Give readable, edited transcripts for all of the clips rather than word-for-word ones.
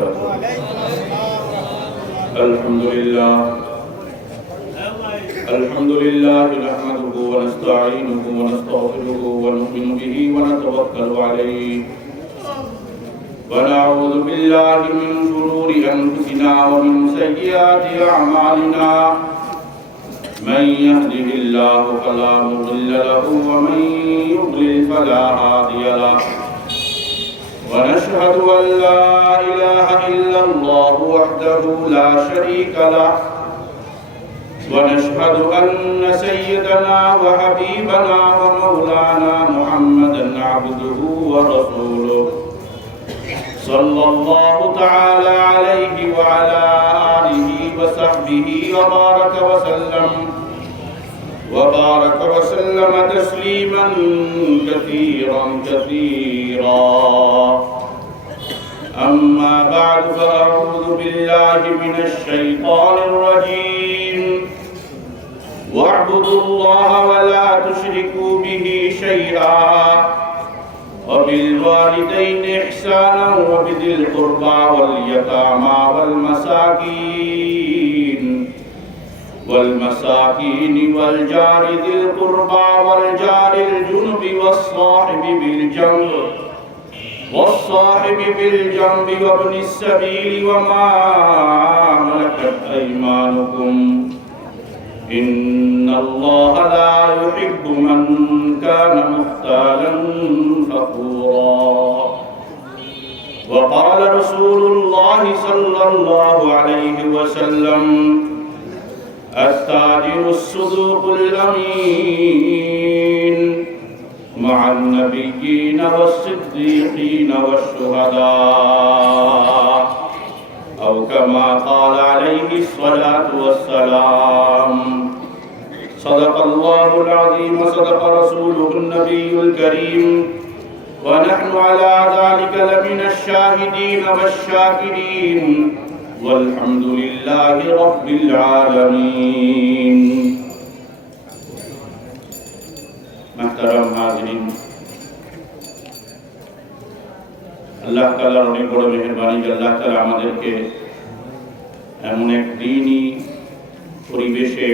وبركاته. الحمد لله نحمده ونستعينه ونستغفره ونؤمن به ونتوكل عليه ونعوذ بالله من شرور أنفسنا ومن سيئات أعمالنا من يهده الله فلا مضل له ومن يضلل فلا هادي له ونشهد أن لا إله إلا الله وحده لا شريك له ونشهد أن سيدنا وحبيبنا ومولانا محمدا عبده ورسوله صلى الله تعالى عليه وعلى آله وصحبه وبارك وسلم تسليما كثيرا أما بعد فأعوذ بالله من الشيطان الرجيم واعبدوا الله ولا تشركوا به شيئا وبالوالدين إحسانا وبذي القربى واليتامى والمساكين والجار ذي القربى والجار الجنب والصاحب بالجنب وابن السبيل وما ملكت أيمانكم إن الله لا يحب من كان مختالا فخورا. وقال رسول الله صلى الله عليه وسلم التاجر الصدوق الأمين مع النبيين والصديقين والشهداء أو كما قال عليه الصلاة والسلام. صدق الله العظيم وصدق رسوله النبي الكريم ونحن على ذلك لمن الشاهدين والشاكرين والحمد لله رب العالمين. محترم हाज़रीन, আল্লাহ তাআলার অনেক বড় মেহেরবানি যে আল্লাহ তাআলা আমাদেরকে এমন এক দ্বীনি পরিবেশে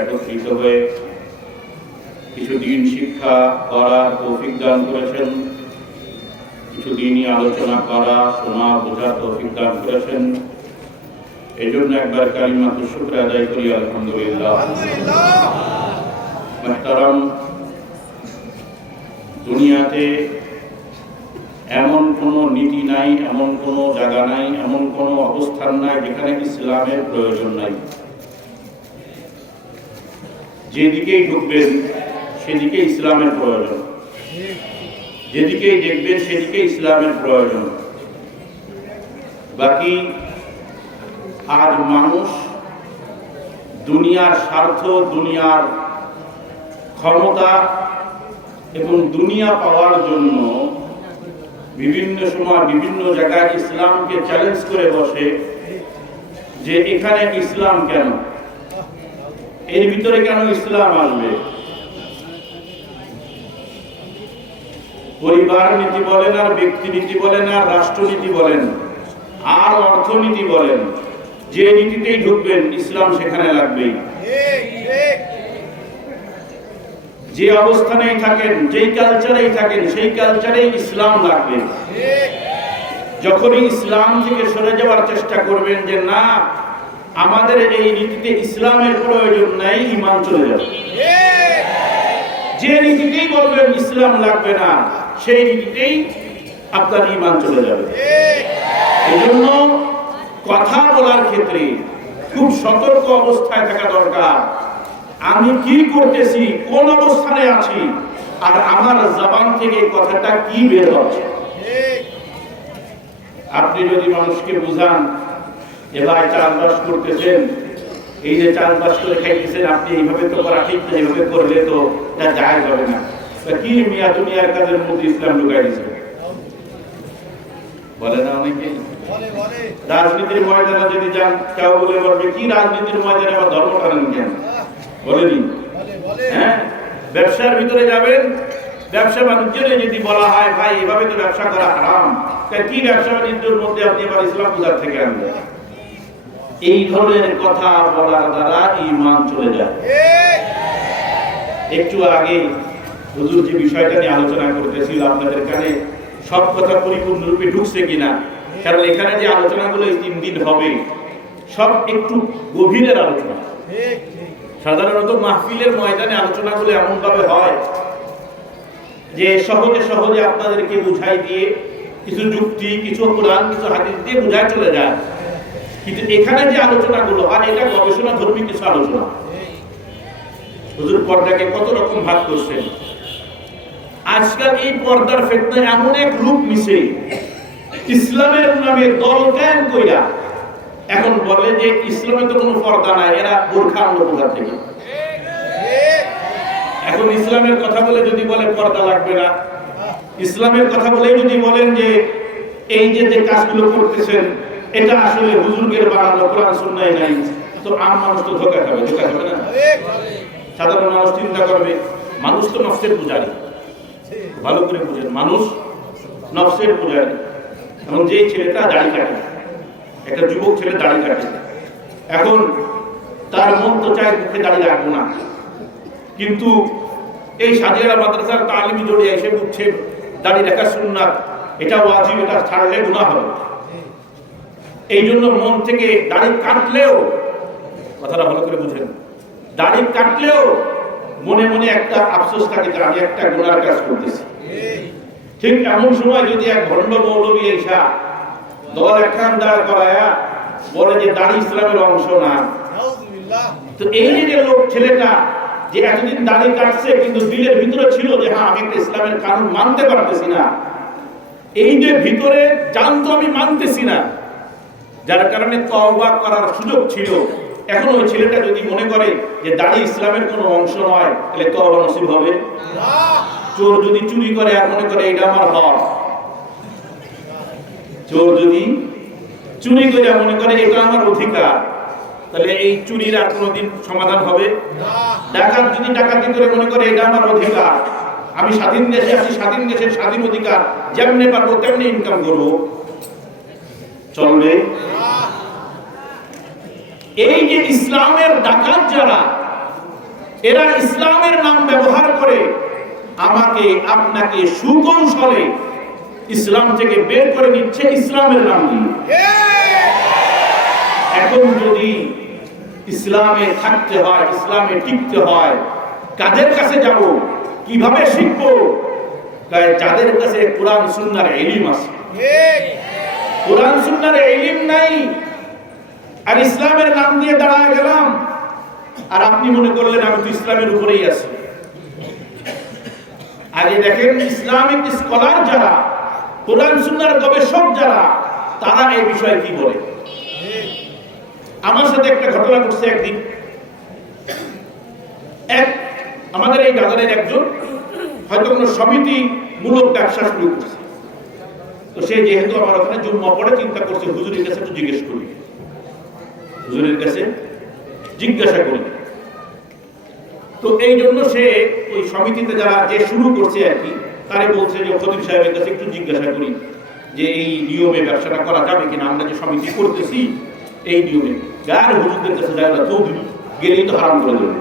একত্রিত হয়ে কিছু দ্বীন শিক্ষা করার তৌফিক দান করেছেন, কিছু দ্বীনি আলোচনা করা, শোনা, বোঝার তৌফিক দান করেছেন। এই জন্য একবার কালিমাতুশ শুকর আদায় করি আলহামদুলিল্লাহ। মুহতারাম, দুনিয়াতে এমন কোনো নীতি নাই, এমন কোনো জায়গা নাই, এমন কোনো অবস্থান নাই যেখানে ইসলামের প্রয়োজন নাই। যেদিকেই ঢুকবেন সেদিকে ইসলামের প্রয়োজন, যেদিকেই দেখবেন সেদিকে ইসলামের প্রয়োজন। বাকি আজ মানুষ দুনিয়ার স্বার্থ, দুনিয়ার ক্ষমতা এবং দুনিয়া পাওয়ার জন্য বিভিন্ন সময় বিভিন্ন জায়গায় ইসলামকে চ্যালেঞ্জ করে বসে যে এখানে ইসলাম কেন, এর ভিতরে কেন ইসলাম আসবে। পরিবার নীতি বলেন, আর ব্যক্তি নীতি বলেন, আর রাষ্ট্রনীতি বলেন, আর অর্থনীতি বলেন, যে নীতিতেই ঢুকবেন ইসলাম সেখানে লাগবেই। যে অবস্থানেই থাকেন, যেই কালচারেই থাকেন, সেই কালচারেই ইসলাম লাগবে। যখনই ইসলাম থেকে সরে যাওয়ার চেষ্টা করবেন যে না আমাদের এই নীতিতে ইসলামের প্রয়োজন নাই, ঈমান চলে যাবে। যে নীতিতেই বলবেন ইসলাম লাগবে না, সেই নীতিতেই আপনার ঈমান চলে যাবে। এজন্য কথা বলার ক্ষেত্রে খুব সতর্ক অবস্থায় থাকা দরকার। আমি কি করতেছি, কোন অবস্থানে আছি, আর আমার জবান থেকে কথাটা কি বের হচ্ছে। আপনি যদি মানুষকে বুঝান যে ভাই চাষবাস করতেছেন, এই যে চাষবাস করে খাইতেছেন, আপনি এইভাবে তো করা ঠিক না, এইভাবে করলে তো তা জায়েজ হবে না, কি মিয়া দুনিয়ার কাজের মধ্যে ইসলাম ঢুকাই দিচ্ছে বলে না অনেকে। রাজনীতির ময়দানে যদি যান, কেউ বলবে কি রাজনীতির ময়দানে আবার ধর্ম টানেন কেন, বলেনি। হ্যাঁ, ব্যবসার ভিতরে যাবেন, ব্যবসা বাণিজ্যের যদি বলা হয় ভাই এভাবে তো ব্যবসা করা হারাম, তাই কি ব্যবসা বাণিজ্যের মধ্যে আপনি আবার ইসলাম পূজার থেকে আনবেন? এই ধরনের কথা বলার দ্বারা ঈমান চলে যায়। একটু আগে হুজুর যে বিষয়টা নিয়ে আলোচনা করতেছিল, আপনাদের কানে সব কথা পরিপূর্ণরূপে ঢুকছে কিনা, কারণ এখানে যে আলোচনাগুলো এই 3 দিন হবে সব একটু গভীরের আলোচনা। সাধারণত মাহফিলের ময়দানে আলোচনাগুলো এমন ভাবে হয় যে সহজে সহজে আপনাদেরকে বুঝাই দিয়ে কিছু যুক্তি, কিছু কোরআন, কিছু হাদিস দিয়ে বুঝায় চলে যায়। কিন্তু এখানে যে আলোচনাগুলো হয় এটা গবেষণা ধর্মী কিছু আলোচনা। হুজুর পর্দাকে কত রকম ভাগ করছেন। আজকাল এই পর্দার ফিতনায় এমন এক রূপ নিছে, ইসলামের নামে দল কায়েম কইরা এখন বলে যে ইসলামে তো কোনো পর্দা নাই, এরা বোরখা আনলো কোথা থেকে। এখন ইসলামের কথা বলে যদি বলে পর্দা লাগবে না, ইসলামের কথা বলে যদি বলেন যে এই যে যে কাজগুলো করতেছেন এটা আসলে হুজুরদের বানানো, কোরআন সুন্নাহয় নাই, তো আম মানুষ তো ধোঁকা খাবে না। সাধারণ মানুষ চিন্তা করবে মানুষ তো নফসের পূজারী, ভালো করে বুঝেন, মানুষ নফসের পূজারী। এবং যে ছেলেটা দাড়ি কাটে, একটা যুবক ছেলে দাড়ি কাটে, এখন তার মন তো চায় মুখে দাড়ি রাখবো না, কিন্তু এই সাজিয়ারা মাদ্রাসার তালিমি জড়িয়ে এসে বুঝছে দাড়ি রাখা সুন্নাত, এটা ওয়াজিব, এটা ছাড়লে গুনাহ হবে। এই জন্য মন থেকে দাড়ি কাটলেও, কথাটা ভালো করে বুঝেন, দাড়ি কাটলেও মনে মনে একটা আফসোস থাকে যে আমি একটা গুনার কাজ করতেছি। ঠিক এমন সময় যদি এক ভণ্ড মৌলবী এসা দল একখান দাঁড় করায়া বলে যে দাড়ি ইসলামের অংশ না, তো এই যে লোক ছেলেটা যে এতদিন দাড়ি কাটছে কিন্তু দিলের ভিতরে ছিল যে হ্যাঁ আমি একটা ইসলামের কানুন মানতে পারতেছি না, এই যে ভিতরে জানতো আমি মানতেছি না, যার কারণে তওবা করার সুযোগ ছিল, এখন ওই ছেলেটা যদি মনে করে যে দাড়ি ইসলামের কোনো অংশ নয়, তাহলে তওবা নসিব হবে না। চোর যদি চুরি করে আর মনে করে এটা আমার হক, চোর যদি চুরি করে মনে করে এটা আমার অধিকার, তাহলে এই চুরির আর কোনোদিন সমাধান হবে না। ডাকাত যদি ডাকাতি করে মনে করে এটা আমার অধিকার, আমি স্বাধীন দেশে আছি, স্বাধীন দেশের স্বাধীন অধিকার, যেমনি পারবো তেমনি ইনকাম করবো, চলবে? এই যে ইসলামের ডাকাত যারা, এরা ইসলামের নাম ব্যবহার করে আমাকে আপনাকে সুকৌশলে ইসলাম থেকে বের করে নিচ্ছে ইসলামের নাম দিয়ে। এখন যদি ইসলামে থাকতে হয়, ইসলামে টিকতে হয়, কাদের কাছে যাব, কিভাবে শিখবো? যাদের কাছে কোরআন সুন্নাহর ইলম আছে। কোরআন সুন্নাহর ইলম নাই আর ইসলামের নাম দিয়ে দাঁড়ায় গেলাম, আর আপনি মনে করলেন আমি তো ইসলামের উপরেই আছি। আগে দেখেন ইসলামিক স্কলার যারা, কোরআন সুন্নাহর গবেষক যারা, তারা এই বিষয়ে কি বলে। আমার সাথে একটা ঘটনা ঘটছে একদিন। আমাদের এই বাজারের একজন হয়তো কোনো সমিতি মূলক ব্যবসা শুরু করছে, তো সে যেহেতু আমার ওখানে জুম্মা পড়ে চিন্তা করছে হুজুরের কাছে একটু জিজ্ঞেস করি, হুজুরের কাছে জিজ্ঞাসা করি। তো এই জন্য সে ওই সমিতিতে যারা যে শুরু করছে আর কি, তারে বলছে যে খতিব সাহেবের কাছে একটু জিজ্ঞাসা করি যে এই নিয়মে ব্যবসাটা করা যাবে কিনা, আমরা যে সমিতি করতেছি এই নিয়মে। গায়ের হুজুরদের কাছে যায় না, চৌধুরী গেলেই তো হারাম করে দেবে।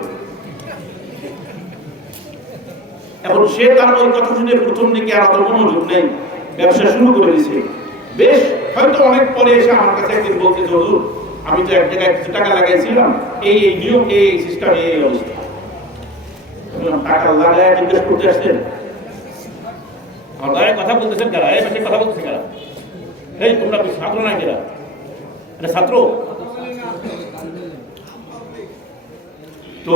এখন সে তার ওই কথা শুনে প্রথম দিকে আর অত মনোযোগ নেই, ব্যবসা শুরু করে দিছে। বেশ হয়তো অনেক পরে এসে আমার কাছে একদিন বলতে, হুজুর আমি তো এক জায়গায় কিছু টাকা লাগাইছিলাম, এই নিয়ম, এই সিস্টেম, এই অবস্থা। টাকা লাগায় জিজ্ঞেস করতে আসছেন, আমার গায়ে কথা বলতেছেন কারা, এই পাশে কথা বলতেছে কারা, এই তোমরা ছাত্র না কেরা, এটা ছাত্র। তো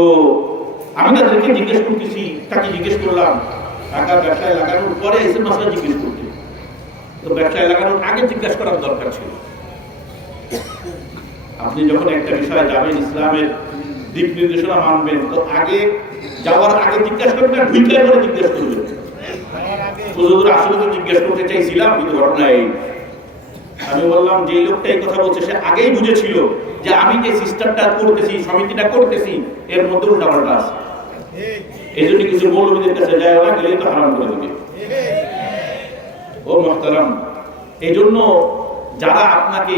আমি তাদেরকে জিজ্ঞেস করতেছি, তাকে জিজ্ঞেস করলাম টাকা ব্যবসায় লাগানোর পরে এসে মাসলা জিজ্ঞেস করতে, তো ব্যবসায় লাগানোর আগে জিজ্ঞাসা করার দরকার ছিল। আপনি যখন একটা বিষয়ে যাবেন, ইসলামের দিক নির্দেশনা মানবেন, তো আগে যাওয়ার আগে জিজ্ঞাসা করবেন, ঢুকে পরে জিজ্ঞেস করবেন। হুজুর আসলে তো জিজ্ঞেস করতে চাইছিলাম, কিন্তু ঘটনা এই। আমি বললাম যে লোকটা এই কথা বলছে সে আগেই বুঝেছিল যে আমি যে সিস্টেমটা করতেছি, সমিতিটা করতেছি, এর মধ্যে উল্টাপাল্টা আছে। এই জন্য কিছু মৌলবীদের কাছে যায় না, গেলেই তো হারাম করে দেবে। ও মুহতারাম, এই জন্য যারা আপনাকে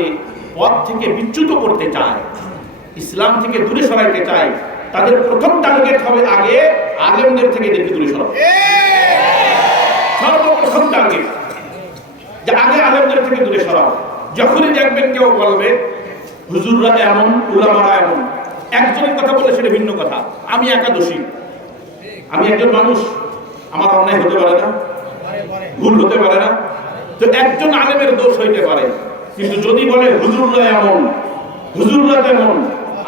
পথ থেকে বিচ্যুত করতে চায়, ইসলাম থেকে দূরে সরাইতে চায়, তাদের প্রথম টার্গেট হবে আগে আলেমদের থেকে দেখে দূরে সরানো। সর্বপ্রথম টার্গেট যে আগে আলেমদের থেকে দূরে সরাও। যখনই দেখবেন কেউ বলবে হুজুররা এমন, উলামারা এমন, একজনের কথা বলে সেটা ভিন্ন কথা, আমি একাদশী, আমি একজন মানুষ, আমার অন্যায় হতে পারে না, ভুল হতে পারে না, তো একজন আলেমের দোষ হইতে পারে। কিন্তু যদি বলে হুজুররা এমন, হুজুররা তেমন,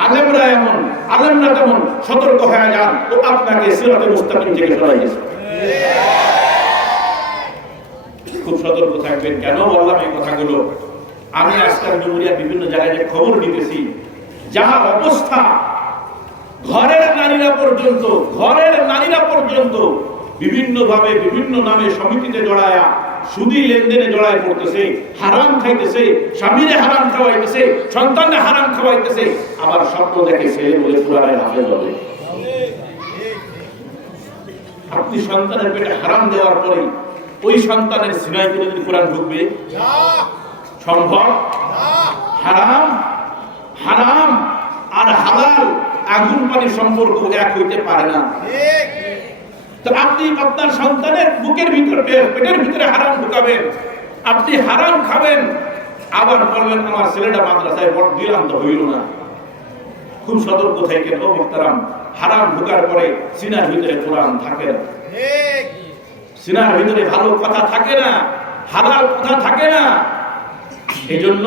আলেমরা এমন, আলেমরা তেমন, সতর্ক হয়ে যান, ও আপনাকে সিরাতে মুস্তাকিম থেকে সরাই দিয়েছে। খুব সতর্ক থাকবেন। কেন বললাম এই কথাগুলো? আমি আজকাল জুমুরিয়ার বিভিন্ন জায়গায় যে খবর দিতেছি, যা অবস্থা, ঘরের নারীরা পর্যন্ত বিভিন্ন ভাবে বিভিন্ন নামে সমিতিতে জড়ায়া সুদী লেনদেনে জড়ায় পড়তেছে, হারাম খাইতেছে, স্বামীরে হারাম খাওয়াইতেছে, সন্তানরে হারাম খাওয়াইতেছে, আবার স্বপ্ন দেখে ছেলে বলে কোরআনের হাফেজ হবে। আপনি সন্তানের পেটে হারাম দেওয়ার পরে ওই সন্তানের সিনায় কোনদিন কোরআন ঢুকবে? সম্ভব? হারাম হারাম আর হালাল আগুন পানির সম্পর্ক এক হইতে পারে না। তো আপনি আপনার সন্তানের বুকের ভিতরে, পেটের ভিতরে হারাম ঢুকাবেন, আপনি হারাম খাবেন, আবার বলবেন আমার ছেলেটা মাদ্রাসায় ভোট দিলাম তো হইল না। খুব সতর্ক থাকেন ও মুহতারাম। হারাম ঢুকার পরে সিনার ভিতরে কোরআন থাকে না, সিনার ভিতরে ভালো কথা থাকে না, হালাল কথা থাকে না। এই জন্য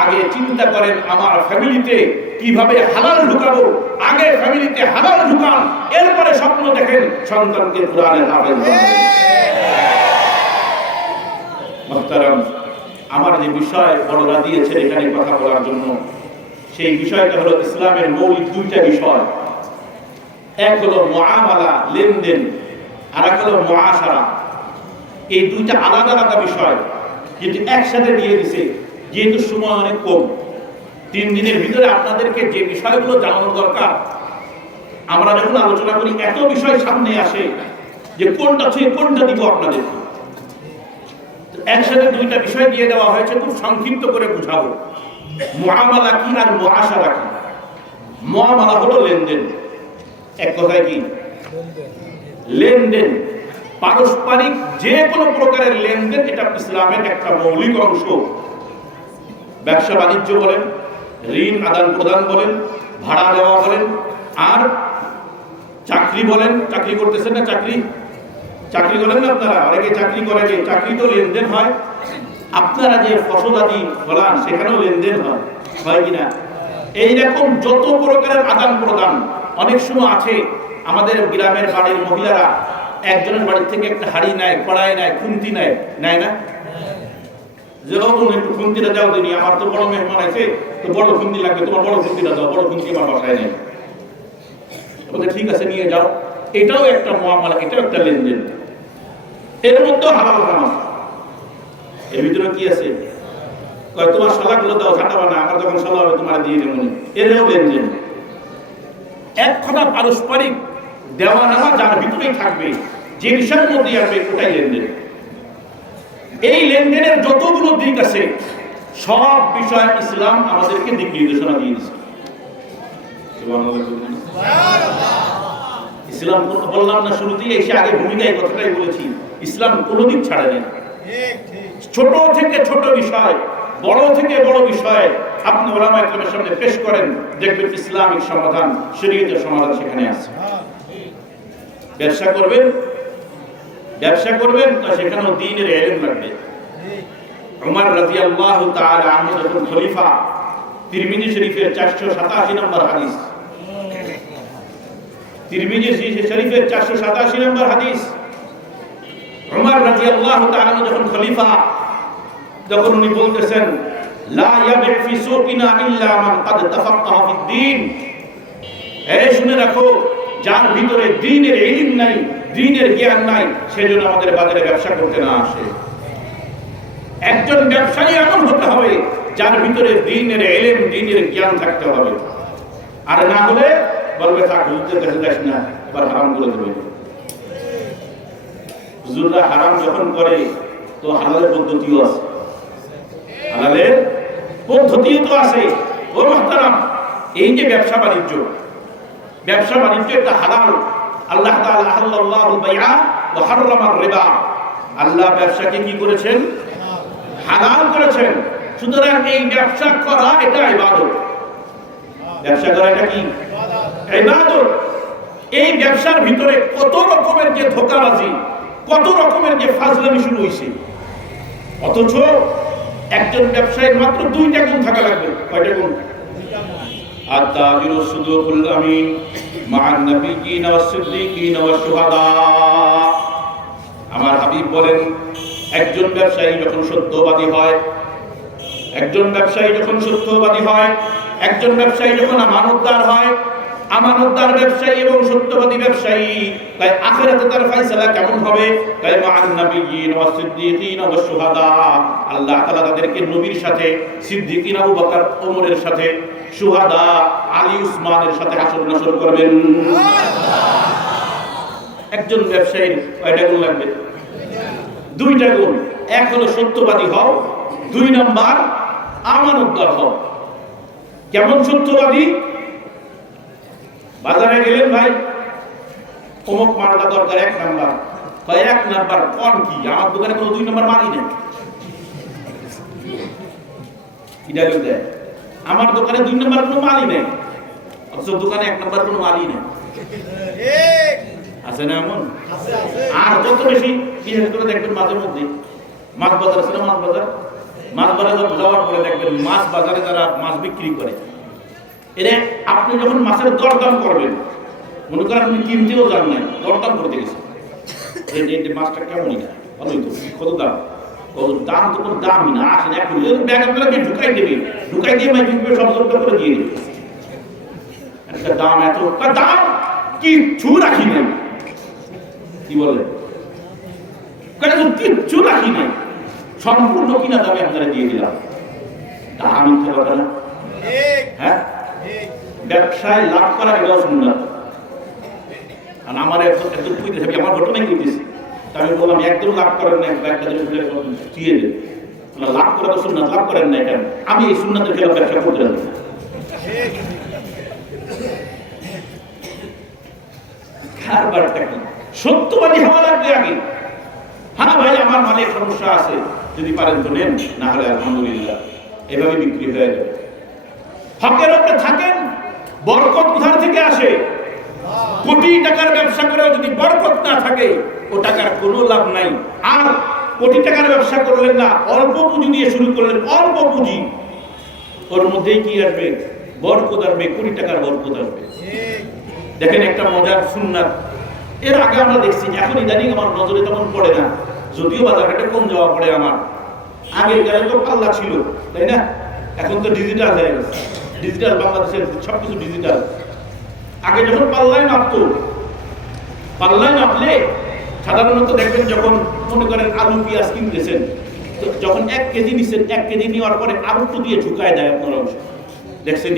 আগে চিন্তা করেন আমার ফ্যামিলিতে কিভাবে হালাল ঢুকাবো, আগে ফ্যামিলিতে হালাল ঢুকান, এরপরে স্বপ্ন দেখেন সন্তানকে কোরআনের হাফেজ বানাবেন। মুহতারাম, আমার যে বিষয় বড়রা দিয়েছে এখানে কথা বলার জন্য, সেই বিষয়টা হলো ইসলামের মৌলিক দুইটা বিষয়। এক হলো মুআমালা, লেনদেন, আর এক হলো মুআশারা। এই দুইটা আলাদা আলাদা বিষয়, কিন্তু একসাথে দিয়ে দিছে। যেহেতু সময় অনেক কম, 3 দিনের ভিতরে আপনাদেরকে যে বিষয়গুলো জানানো দরকার, আমরা যখন আলোচনা করি এত বিষয় সামনে আসে যে কোনটা ছুঁয়ে কোনটা দিব আপনাদেরকে। একসাথে দুইটা বিষয় দিয়ে দেওয়া হয়েছে, খুব সংক্ষিপ্ত করে বুঝাবো। মুআমালা কি আর মুআশারা কি? মুআমালা হলো লেনদেন, এক কথায় কি লেনদেন, পারস্পরিক যে কোনো প্রকারের লেনদেন, এটা ইসলামের একটা মৌলিক অংশ। ব্যবসা বাণিজ্য বলেন, ঋণ আদান প্রদান বলেন, ভাড়া দেওয়া বলেন, আর চাকরি বলেন, চাকরি করতেছেন না, চাকরি করেন না আপনারা, অনেকে চাকরি করে, যে চাকরি তো লেনদেন হয়। আপনারা যে ফসল আদি ফলান সেখানেও লেনদেন হয় কিনা? এইরকম যত প্রকারের আদান প্রদান, অনেক সময় আছে আমাদের গ্রামের বাড়ির মহিলারা একজনের বাড়ি থেকে একটা হাড়ি নেয়, কড়াই নেয়, খুন্তি নেয় না? যে একটু খুন্তিটা দাও দিনি, আমার তো বড় মেহমান আছে, তো বড় খুন্তি লাগবে, তোমার বড় খুন্তিটা দাও, বড় খুন্তি আমার বাসায় নেই। ঠিক আছে নিয়ে যাও। এটাও একটা মুআমালা, এটাও একটা লেনদেন। এর মধ্যে হালাল হারাম, এর ভিতরে কি আছে? কয় তোমার শালাগুলো দাও, খাটাবা না, আমার যখন শালা হবে তোমার দিয়ে দেবো। এরও লেনদেন। এক কথা পারস্পরিক দেওয়া নেওয়া যার ভিতরেই থাকবে, যে বিষয়ের মধ্যে আসবে, ওটাই লেনদেন। এই লেনদেনের যতগুলো দিক আছে, সব বিষয় ইসলাম আমাদেরকে দিক নির্দেশনা দিয়ে দিচ্ছে। ইসলাম বললাম না শুরুতেই, এসে আগে ভূমিকায় কথাটাই বলেছি, ইসলাম কোনো দিক ছাড়ে না। ছোট থেকে ছোট বিষয়, বড় থেকে বড় বিষয় আপনি ওলামায়ে কেরামের সামনে পেশ করেন, দেখবেন ইসলামিক সমাধান, শরীয়তের সমাধান সেখানে আছে। ব্যবসা করবেন তো সেখানেও দ্বীনের ইলম লাগবে। ওমর রাদিয়াল্লাহু তাআলা আনহু যখন খলিফা, তিরমিজি শরীফের 487 নম্বর হাদিস, তিরমিজি শরীফের 487 নম্বর হাদিস, ওমর রাদিয়াল্লাহু তাআলা যখন খলিফা, তখন উনি বলতেছেন, লা ইয়াবি ফি সুকিনা ইল্লা মান ক্বাদ তাফাক্কাহা ফিদ-দ্বীন। এই শুনে রাখো, যার ভিতরে দ্বীনের ইলম নাই, দ্বীনের জ্ঞান নাই, সেজন্য আমাদের বাজারে ব্যবসা করতে না আসে। একজন ব্যবসায়ী এমন হতে হবে যার ভিতরে দ্বীনের ইলম, দ্বীনের জ্ঞান থাকতে হবে। আর না হলে বলবে থাক, হুজুরের কাছে যাস না, এবার হারাম করে দেবে। হুজুররা হারাম যখন করে তো হালালের পদ্ধতিও আছে, হালালের পদ্ধতিও তো আছে। ও মুহতারাম, এই যে ব্যবসা বাণিজ্য একটা হালাল। আল্লাহ তাআলা আহাল্লাল্লাহুল বাইআ ওয়া হাররামার রিবা, আল্লাহ ব্যবসাকে কি করেছেন? হালাল করেছেন। সুতরাং এই ব্যবসা করা এটা ইবাদত। ব্যবসা করা এটা কি? ইবাদত। এই ব্যবসার ভিতরে কত রকমের যে ধোঁকাবাজি, কত রকমের যে ফাজলামি শুরু হয়েছে, অথচ একজন ব্যবসায়ীর মাত্র 2টা গুণ থাকা লাগবে। কয়টা গুণ? আত-তাজিরু সুদুকুল আমিন মা'আন নাবিয়্যিনা ওয়াস-সিদ্দীকিনা ওয়াশ-শুহাদা। আমার হাবিব বলেন, একজন ব্যবসায়ী যখন সত্যবাদী হয়, একজন ব্যবসায়ী যখন আমানতদার হয়, আমানতদার ব্যবসায়ী এবং সত্যবাদী ব্যবসায়ী, তাই আখিরাতে তার ফয়সালা কেমন হবে? তাই মা'আন নাবিয়্যিন ওয়াস সিদ্দীকিন ওয়াস শুহাদা, আল্লাহ তাআলা তাদেরকে নবীর সাথে, সিদ্দীকিন আবু বকর ওমরের সাথে, শুহাদা আলী উসমানের সাথে হাসর নাসর করবেন। একজন ব্যবসায়ীর কয়টা গুণ লাগবে? 2টা গুণ। এক হলো সত্যবাদী হও, 2 নাম্বার আমানতদার হও। কেমন সত্যবাদী? বাজারে গেলেন, ভাই অমুক মালটা দরকার 1 নাম্বার, কয় 1 নাম্বার কোন কি? আমার দোকানে কোনো 2 নাম্বার মালই নেই। কি ডায়লগ দেয়? আমার দোকানে 2 নাম্বার কোনো মালই নেই, অথচ দোকানে 1 নাম্বার কোনো মালই নেই। আছে না এমন? আর যত বেশি বিশেষ করে দেখবেন মাঝে মধ্যে মাছ বাজার আছে না, মাছ বাজারে যাওয়ার পরে দেখবেন মাছ বাজারে যারা মাছ বিক্রি করে, এরা আপনি যখন মাছের দরদাম করবেন, মনে করেন আপনি কিনতেও যান নাই, দরদাম করতে গেছেন, এই মাছটা কেমনই না, ভালোই তো, কত দাম তো কোনো দামই না, আসেন এক ব্যাগ আপনাকে ঢুকাই দিয়ে মাছ বিক্রি সব করে দিয়ে দেবে। একটা দাম, এত দাম কিচ্ছু রাখি নাই, কি বলে কিচ্ছু রাখি নাই, সম্পূর্ণ কিনা দামে আপনারা দিয়ে দিলাম। দাম মিথ্যা কথা না? হ্যাঁ, ব্যবসায় লাভ করা এটাও সুন্নাত। আর আমার একদম কইতেছে, আমার ঘটনাই কইতেছি, আমি বললাম একদম লাভ করেন না, একটা দিয়ে দেন, লাভ করা তো সুন্নাত, লাভ করেন না কেন? আমি এই সুন্নাতের খেলাফ ব্যবসা করতে জানি না। কারবারটা কি? সত্যবাদী হওয়া লাগবে আগে। হ্যাঁ ভাই, আমার মালের সমস্যা আছে, যদি পারেন তো নেন, না হলে আলহামদুলিল্লাহ, এভাবে বিক্রি হয়ে যাবে। হকের উপরে থাকেন, বরকত কোথা থেকে আসে? কোটি টাকার ব্যবসা করেও যদি বরকত না থাকে, ও টাকার কোনো লাভ নাই। আর কোটি টাকার ব্যবসা করলেন না, অল্প পুঁজি দিয়ে শুরু করলেন, অল্প পুঁজি, ওর মধ্যেই কি আসবে? বরকত আসবে, কোটি টাকার বরকত আসবে। দেখেন একটা মজার সুন্নাত, এর আগে আমরা দেখছি, এখন ইদানিং আমার নজরে তেমন পড়ে না, যদিও বাজারঘাটে কম যাওয়া পড়ে আমার। আগে গেলে তো পাল্লা ছিল, তাই না? এখন তো ডিজিটাল হয়ে গেছে, ডিজিটাল, বাংলাদেশের সবকিছু ডিজিটাল। আগে যখন পাল্লায় নাপলে সাধারণত দেখবেন, যখন মনে করেন আলু পেঁয়াজ কিনতেছেন, তো যখন 1 কেজি নিচ্ছেন, 1 কেজি নেওয়ার পরে আলু তো দিয়ে ঝুঁকায় দেয় আপনার অংশ, দেখছেন?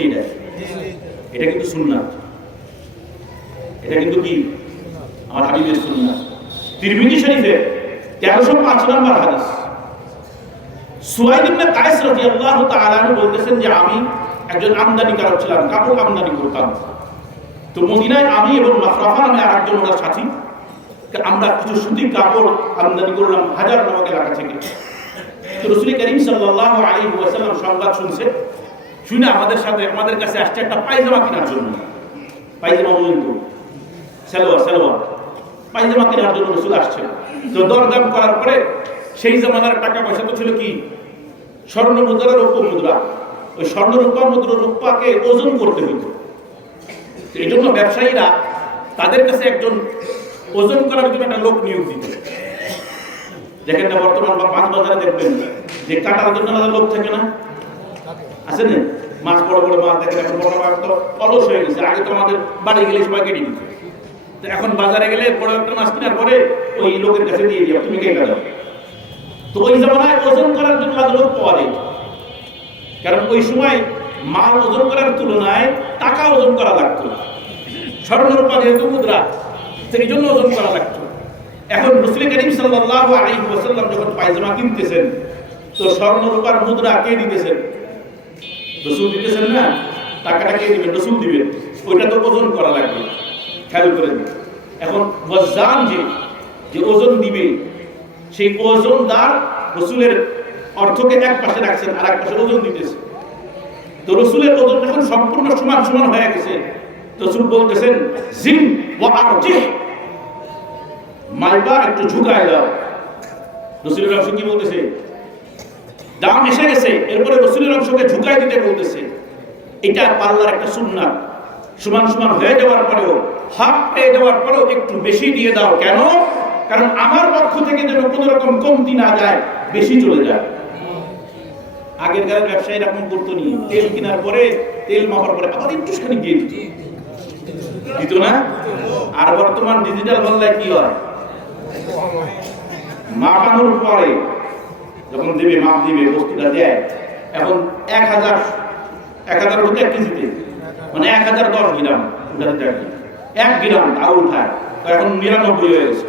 এটা কিন্তু সুন্নাত, এটা কিন্তু কি আমার হাদিসের সুন্নাত। তিরমিজি শরীফে 1305 নম্বর হাদিস, সুয়াইদ ইবনে কায়েস রাদিয়াল্লাহু তাআলা আনহু বলতেছেন যে আমি একজন আমদানিকারক ছিলাম, কাপড় আমদানি করতাম। তো মদিনায় আমি এবং মাখরাফা নামে আরেকজন ওনার সাথী, আমরা কিছু সুতি কাপড় আমদানি করলাম হাজার নামক এলাকা থেকে। তো রাসূল করিম সাল্লাল্লাহু আলাইহি ওয়াসাল্লাম সংবাদ শুনে আমাদের কাছে আসছে একটা পায়জামা কেনার জন্য। পায়জামা বলুন তো, সালোয়ার পায়জামা কেনার জন্য রাসূল আসছে। তো দরদাম করার পরে, সেই জামানার টাকা পয়সা তো ছিল কি স্বর্ণ মুদ্রা, রৌপ্য মুদ্রা, ওই স্বর্ণ রূপা মুদ্রা, রূপাকে ওজন করতে হতো। এই জন্য ব্যবসায়ীরা তাদের কাছে একজন ওজন করার জন্য একটা লোক নিয়োগ দিত। দেখেন না, বর্তমান মাছ বাজারে দেখবেন যে কাটার জন্য লোক থাকে না, আছে না? মাছ, বড় বড় মাছ দেখেন, এখন বড় মাছ তো অলস হয়ে গেছে। আগে তো আমাদের বাড়ি গেলে সবাই কেটে দিত, এখন বাজারে গেলে বড় একটা মাছ কেনার পরে ওই লোকের কাছে দিয়ে যাও, তুমি কেটে দাও। তো ওই জামানায় ওজন করার জন্য লোক পাওয়া যেত, কারণ ওই সময় মাল ওজন করার তুলনায় টাকা ওজন করা লাগতো। স্বর্ণ রূপা যেহেতু মুদ্রা, তো এই জন্য ওজন করা লাগতো। এখন রাসূল করিম সাল্লাল্লাহু আলাইহি ওয়াসাল্লাম যখন পায়জামা কিনতেছেন, তো স্বর্ণ রূপার মুদ্রা কে দিতেছেন? রাসূল দিতেছেন না, টাকাটা কে দিবেন? রাসূল দিবেন। ওইটা তো ওজন করা লাগবে, খেয়াল করেন। এখন ওয়াজান যে ওজন দিবে, সেই ওজনদার রাসূলের অর্থকে এক পাশে রাখছেন, আর এক পাশে ওজন দিতেছে। তো রাসূলের ওজন যখন সম্পূর্ণ সমান সমান হয়ে গেছে, রাসূল বলতেছেন জিন ওয়া আরজিহ, মাইবা একটু ঝুঁকায় দাও। রাসূলের অংশ কি বলতেছে? দাম এসে গেছে, এরপরে রাসূলের অংশকে ঝুঁকায় দিতে বলতেছে। এটা পাল্লার একটা সুন্নাত। সমান সমান হয়ে যাওয়ার পরেও, হাফ পেয়ে যাওয়ার পরেও একটু বেশি দিয়ে দাও। কেন? কারণ আমার পক্ষ থেকে যেন কোনো রকম কমতি না যায়, বেশি চলে যায়। আগের কালের ব্যবসায়ী এরকম করতো নি, তেল কেনার পরে, তেল মাপার পরে আবার একটুখানি দিয়ে দিত না। আর বর্তমান ডিজিটাল বাংলায় কি হয়? মাপানোর পরে যখন দিবে, মাপ দিবে, বস্তুটা দেয়, এখন 1000 হতো 1 কেজিতে, মানে 1010 গ্রাম উঠাতে থাকে, 1 গ্রাম তাও উঠায়, এখন 99 হয়ে গেছে,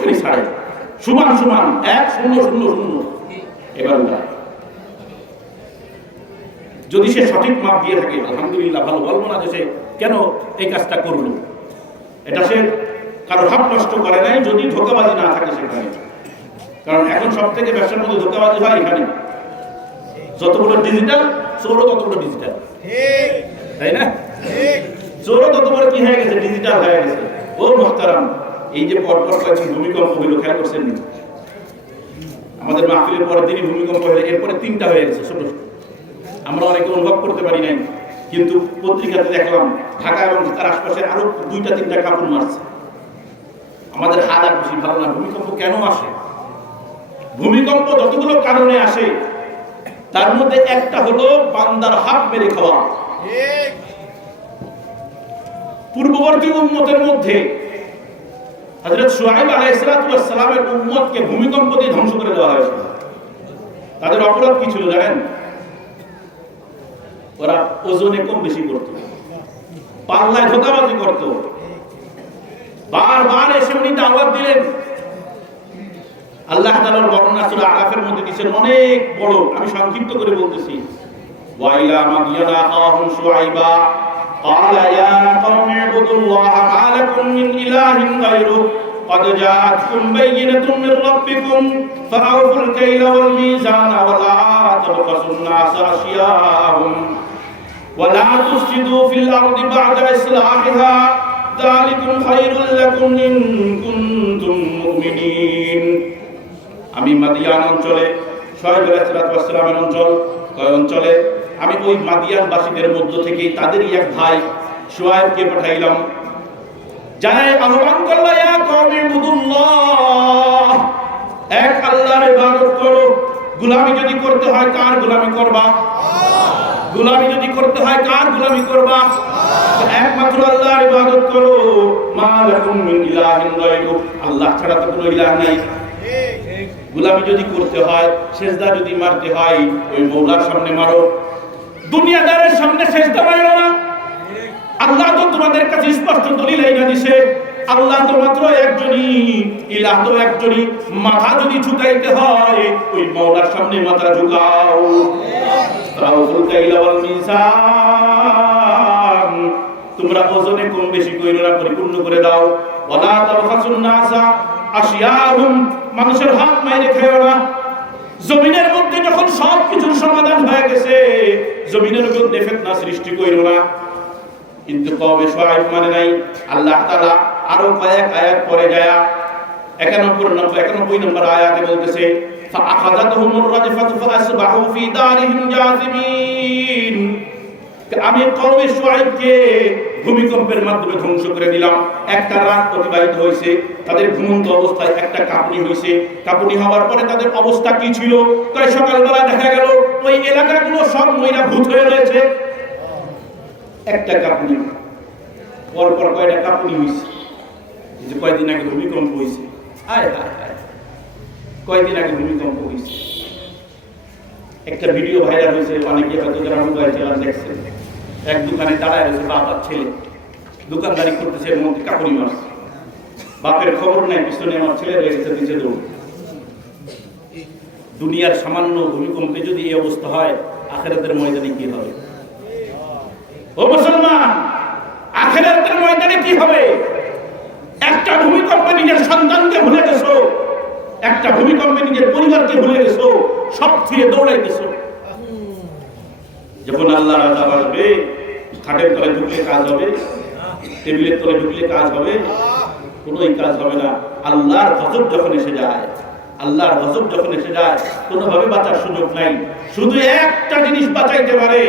মানে ছাড়ে সমান সমান 1000 এবার উঠায়। যদি সে সঠিক মাপ দিয়ে থাকে আলহামদুলিল্লাহ, ভালো, বলবো না যে সে কেন এই কাজটা করলো। এটা সে কারো হাত নষ্ট করে নাই, যদি ধোঁকাবাজি না থাকে সেখানে। কারণ এখন সব থেকে ব্যবসার মধ্যে ধোঁকাবাজি হয় এখানে। যত বড় ডিজিটাল, চোরও তত বড় ডিজিটাল, তাই না? চোরও তত বড় কি হয়ে গেছে? ডিজিটাল হয়ে গেছে। ও মুহতারাম, এই যে পরপর কয়েকদিন ভূমিকম্প হইল, খেয়াল করছেন? আমাদের মাহফিলের পরের দিনই ভূমিকম্প হয়ে, এরপরে 3টা হয়ে গেছে ছোট ছোট। আমরা অনেকে অনুভব করতে পারি নাই, কিন্তু পত্রিকাতে দেখলাম ঢাকা এবং তার আশপাশে আরো 2-3টা কাঁপুন মারছে। আমাদের হাল আর বেশি ভালো না। ভূমিকম্প কেন আসে? ভূমিকম্প যতগুলো কারণে আসে, তার মধ্যে একটা হলো বান্দার হাত মেরে খাওয়া। পূর্ববর্তী উম্মতের মধ্যে হযরত শুআয়ব আলাইহিস সালামের উম্মতকে ভূমিকম্প দিয়ে ধ্বংস করে দেওয়া হয়েছিল। তাদের অপরাধ কি ছিল জানেন? ওরা ওজনে কম বেশি করত, পাল্লায় ধোঁকাবাজি করত। বারবার এসে উনি দাওয়াত দিলেন। আল্লাহ তাআলার বর্ণনা সূরা আরাফের মধ্যে দিয়েছেন, অনেক বড়, আমি সংক্ষিপ্ত করে বলতেছি। ওয়াইলা মাদিয়ানা আখাহুম শুআইবা ক্বালা ইয়া কওমি ইবুদুল্লাহা মা লাকুম মিন ইলাহিন গায়রুহু قد جاءتكم بينة من ربكم فأوفوا الكيل والميزان ولا تبخسوا الناس أشياءهم ولا تفسدوا في الأرض بعد إصلاحها ذلكم خير لكم إن كنتم مؤمنين। আমি মাদিয়ান অঞ্চলে, শুআয়ব আলাইহিস সালামের অঞ্চলে আমি ওই মাদিয়ানবাসীদের মধ্য থেকে তাদেরই এক ভাই শুআয়বকে পাঠাইলাম। যারা আহ্বান করল, ইয়া কওমি ইবুদুল্লাহ, এক আল্লাহর ইবাদত করো। গোলামি যদি করতে হয় কার গোলামি করবা? গোলামি যদি করতে হয় কার গোলামি করবা? একমাত্র আল্লাহর ইবাদত করো। মা লাকুম মিন ইলাহিন গায়রু, আল্লাহ ছাড়া তো কোনো ইলাহ নাই। গোলামি যদি করতে হয়, সেজদা যদি মারতে হয়, ওই মওলার সামনে মারো, দুনিয়াদারের সামনে সেজদা মারো না। আল্লাহ তো তোমাদের কাছে স্পষ্ট দলিল এনে দিয়েছে, আল্লাহ তো মাত্র একজনই, ইলাহ তো একজনই। মাথা যদি ঝুঁকাইতে হয়, ওই মওলার সামনে মাথা ঝুঁকাও। রাউফুল কাইলা ওয়াল মিজান, তোমরা ওজনে কম বেশি কইরো না, পরিপূর্ণ করে দাও। ওয়ালা তাবখাসুন নাসা আশিয়াহুম, মানুষের হাত মাইরে খাইও না। জমিনের মধ্যে যখন সব কিছুর সমাধান হয়ে গেছে, জমিনের মধ্যে ফিতনা সৃষ্টি কইরো না। কিন্তু কওমে শুআয়ব মানে নাই। আল্লাহ তাআলা আরো কয়েক আয়াত পরে যায় 91 নম্বর আয়াতে বলতেছে, ফাআখাযাতহুমুর রাজফাতু ফাআসবাহু ফি দারিহিম জাসিমিন। আমি কওমে শুআয়বকে ভূমিকম্পের মাধ্যমে ধ্বংস করে দিলাম। একটা রাত অতিবাহিত হয়েছে, তাদের ঘুমন্ত অবস্থায় একটা কাঁপুনি হয়েছে। কাঁপুনি হওয়ার পরে তাদের অবস্থা কি ছিল? তাই সকালবেলা দেখা গেল ওই এলাকাগুলো সব ময়লা ভূত হয়ে রয়েছে। একটা কাঁপুনি, পরপর কয়টা কাঁপুনি হয়েছে। যে কয়দিন আগে ভূমিকম্প হয়েছে, আয় হায় হায়, কয়দিন আগে ভূমিকম্প হয়েছে। একটা ভিডিও ভাইরাল হয়েছে, অনেকে হয়তো যারা মোবাইল চালান দেখছেন। এক দোকানে দাঁড়ায় রয়েছে বাপ আর ছেলে, দোকানদারি করতেছে, এর মধ্যে কাঁপুনি মারছে। বাপের খবর নাই, পিছনে আমার ছেলে রয়ে গেছে নিচে দৌড়। দুনিয়ার সামান্য ভূমিকম্পে যদি এই অবস্থা হয়, আখিরাতের ময়দানে কি হবে? ও মুসলমান, আখিরাতের ময়দানে কি হবে? একটা ভূমিকম্পে নিজের সন্তানকে ভুলে গেছো, একটা ভূমিকম্পে নিজের পরিবারকে ভুলে গেছো, সব ছেড়ে দৌড়াইতেছো। যখন আল্লাহর আযাব আসবে, খাটের তলে ঢুকলে কাজ হবে? টেবিলের তলে ঢুকলে কাজ হবে? কোনোই কাজ হবে না। আল্লাহর গজব যখন এসে যায়, আল্লাহর গজব যখন এসে যায়, কোনোভাবে বাঁচার সুযোগ নাই। শুধু একটা জিনিস বাঁচাইতে পারে,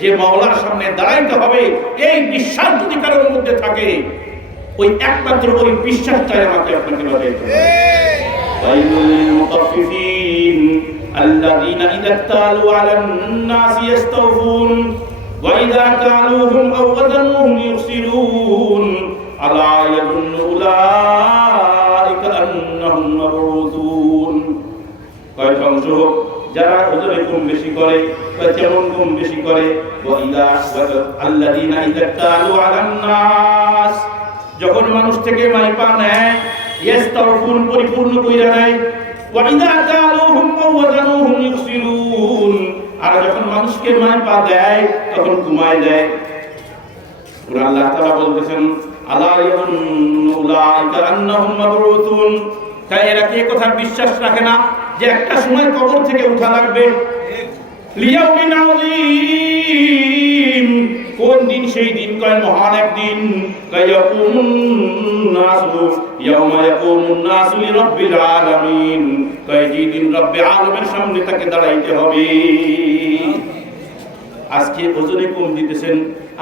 যে মাওলার সামনে দাঁড়াইতে হবে, এই বিশ্বাস যদি কারোর মধ্যে থাকে, ওই একমাত্র ওই বিশ্বাসটাই আমাকে আপনাকে বাঁচাইতে হবে। ওয়াইলুল মুতাফফিফিন আল্লাযীনা ইযা তালু আলান নাসি ইস্তাওফুন ওয়া ইযা কালুহুম আও ওয়াজানুহুম ইউখসিরুন আলা ইয়াযুন্নু উলাইকা আন্নাহুম মাবউসুন। কয়েক অংশ যারা ওজনে কম বেশি করে, বা যেমন কম বেশি করে, আল্লাযীনা ইযা তালু আলান নাস, যখন মানুষ থেকে মাইপা নেয়, ইস্তাওফুন পরিপূর্ণ কইরা নেয়, ওয়া ইযা কালুহুম আও ওয়াজানুহুম ইউখসিরুন, আর যখন মানুষকে মাইপা দেয় তখন কমায় দেয়। আল্লাহ তাআলা বলতেছেন আলা ইয়াযুন্নু উলাইকা আন্নাহুম মাবউসুন, তাই এরা কি কথা বিশ্বাস রাখে না যে একটা সময় কবর থেকে উঠা লাগবে? লিয়াউমিন আযীম, কোন দিন? সেই দিন কয় মহান একদিন। কায়াকুমুন নাসু ইয়াউমা ইয়াকুমুন নাসু লিরাব্বিল আলামিন, কয় যেদিন রব্বে আলামিনের সামনে তাকে দাঁড়াইতে হবে। আজকে ওজনে কম দিতেছেন,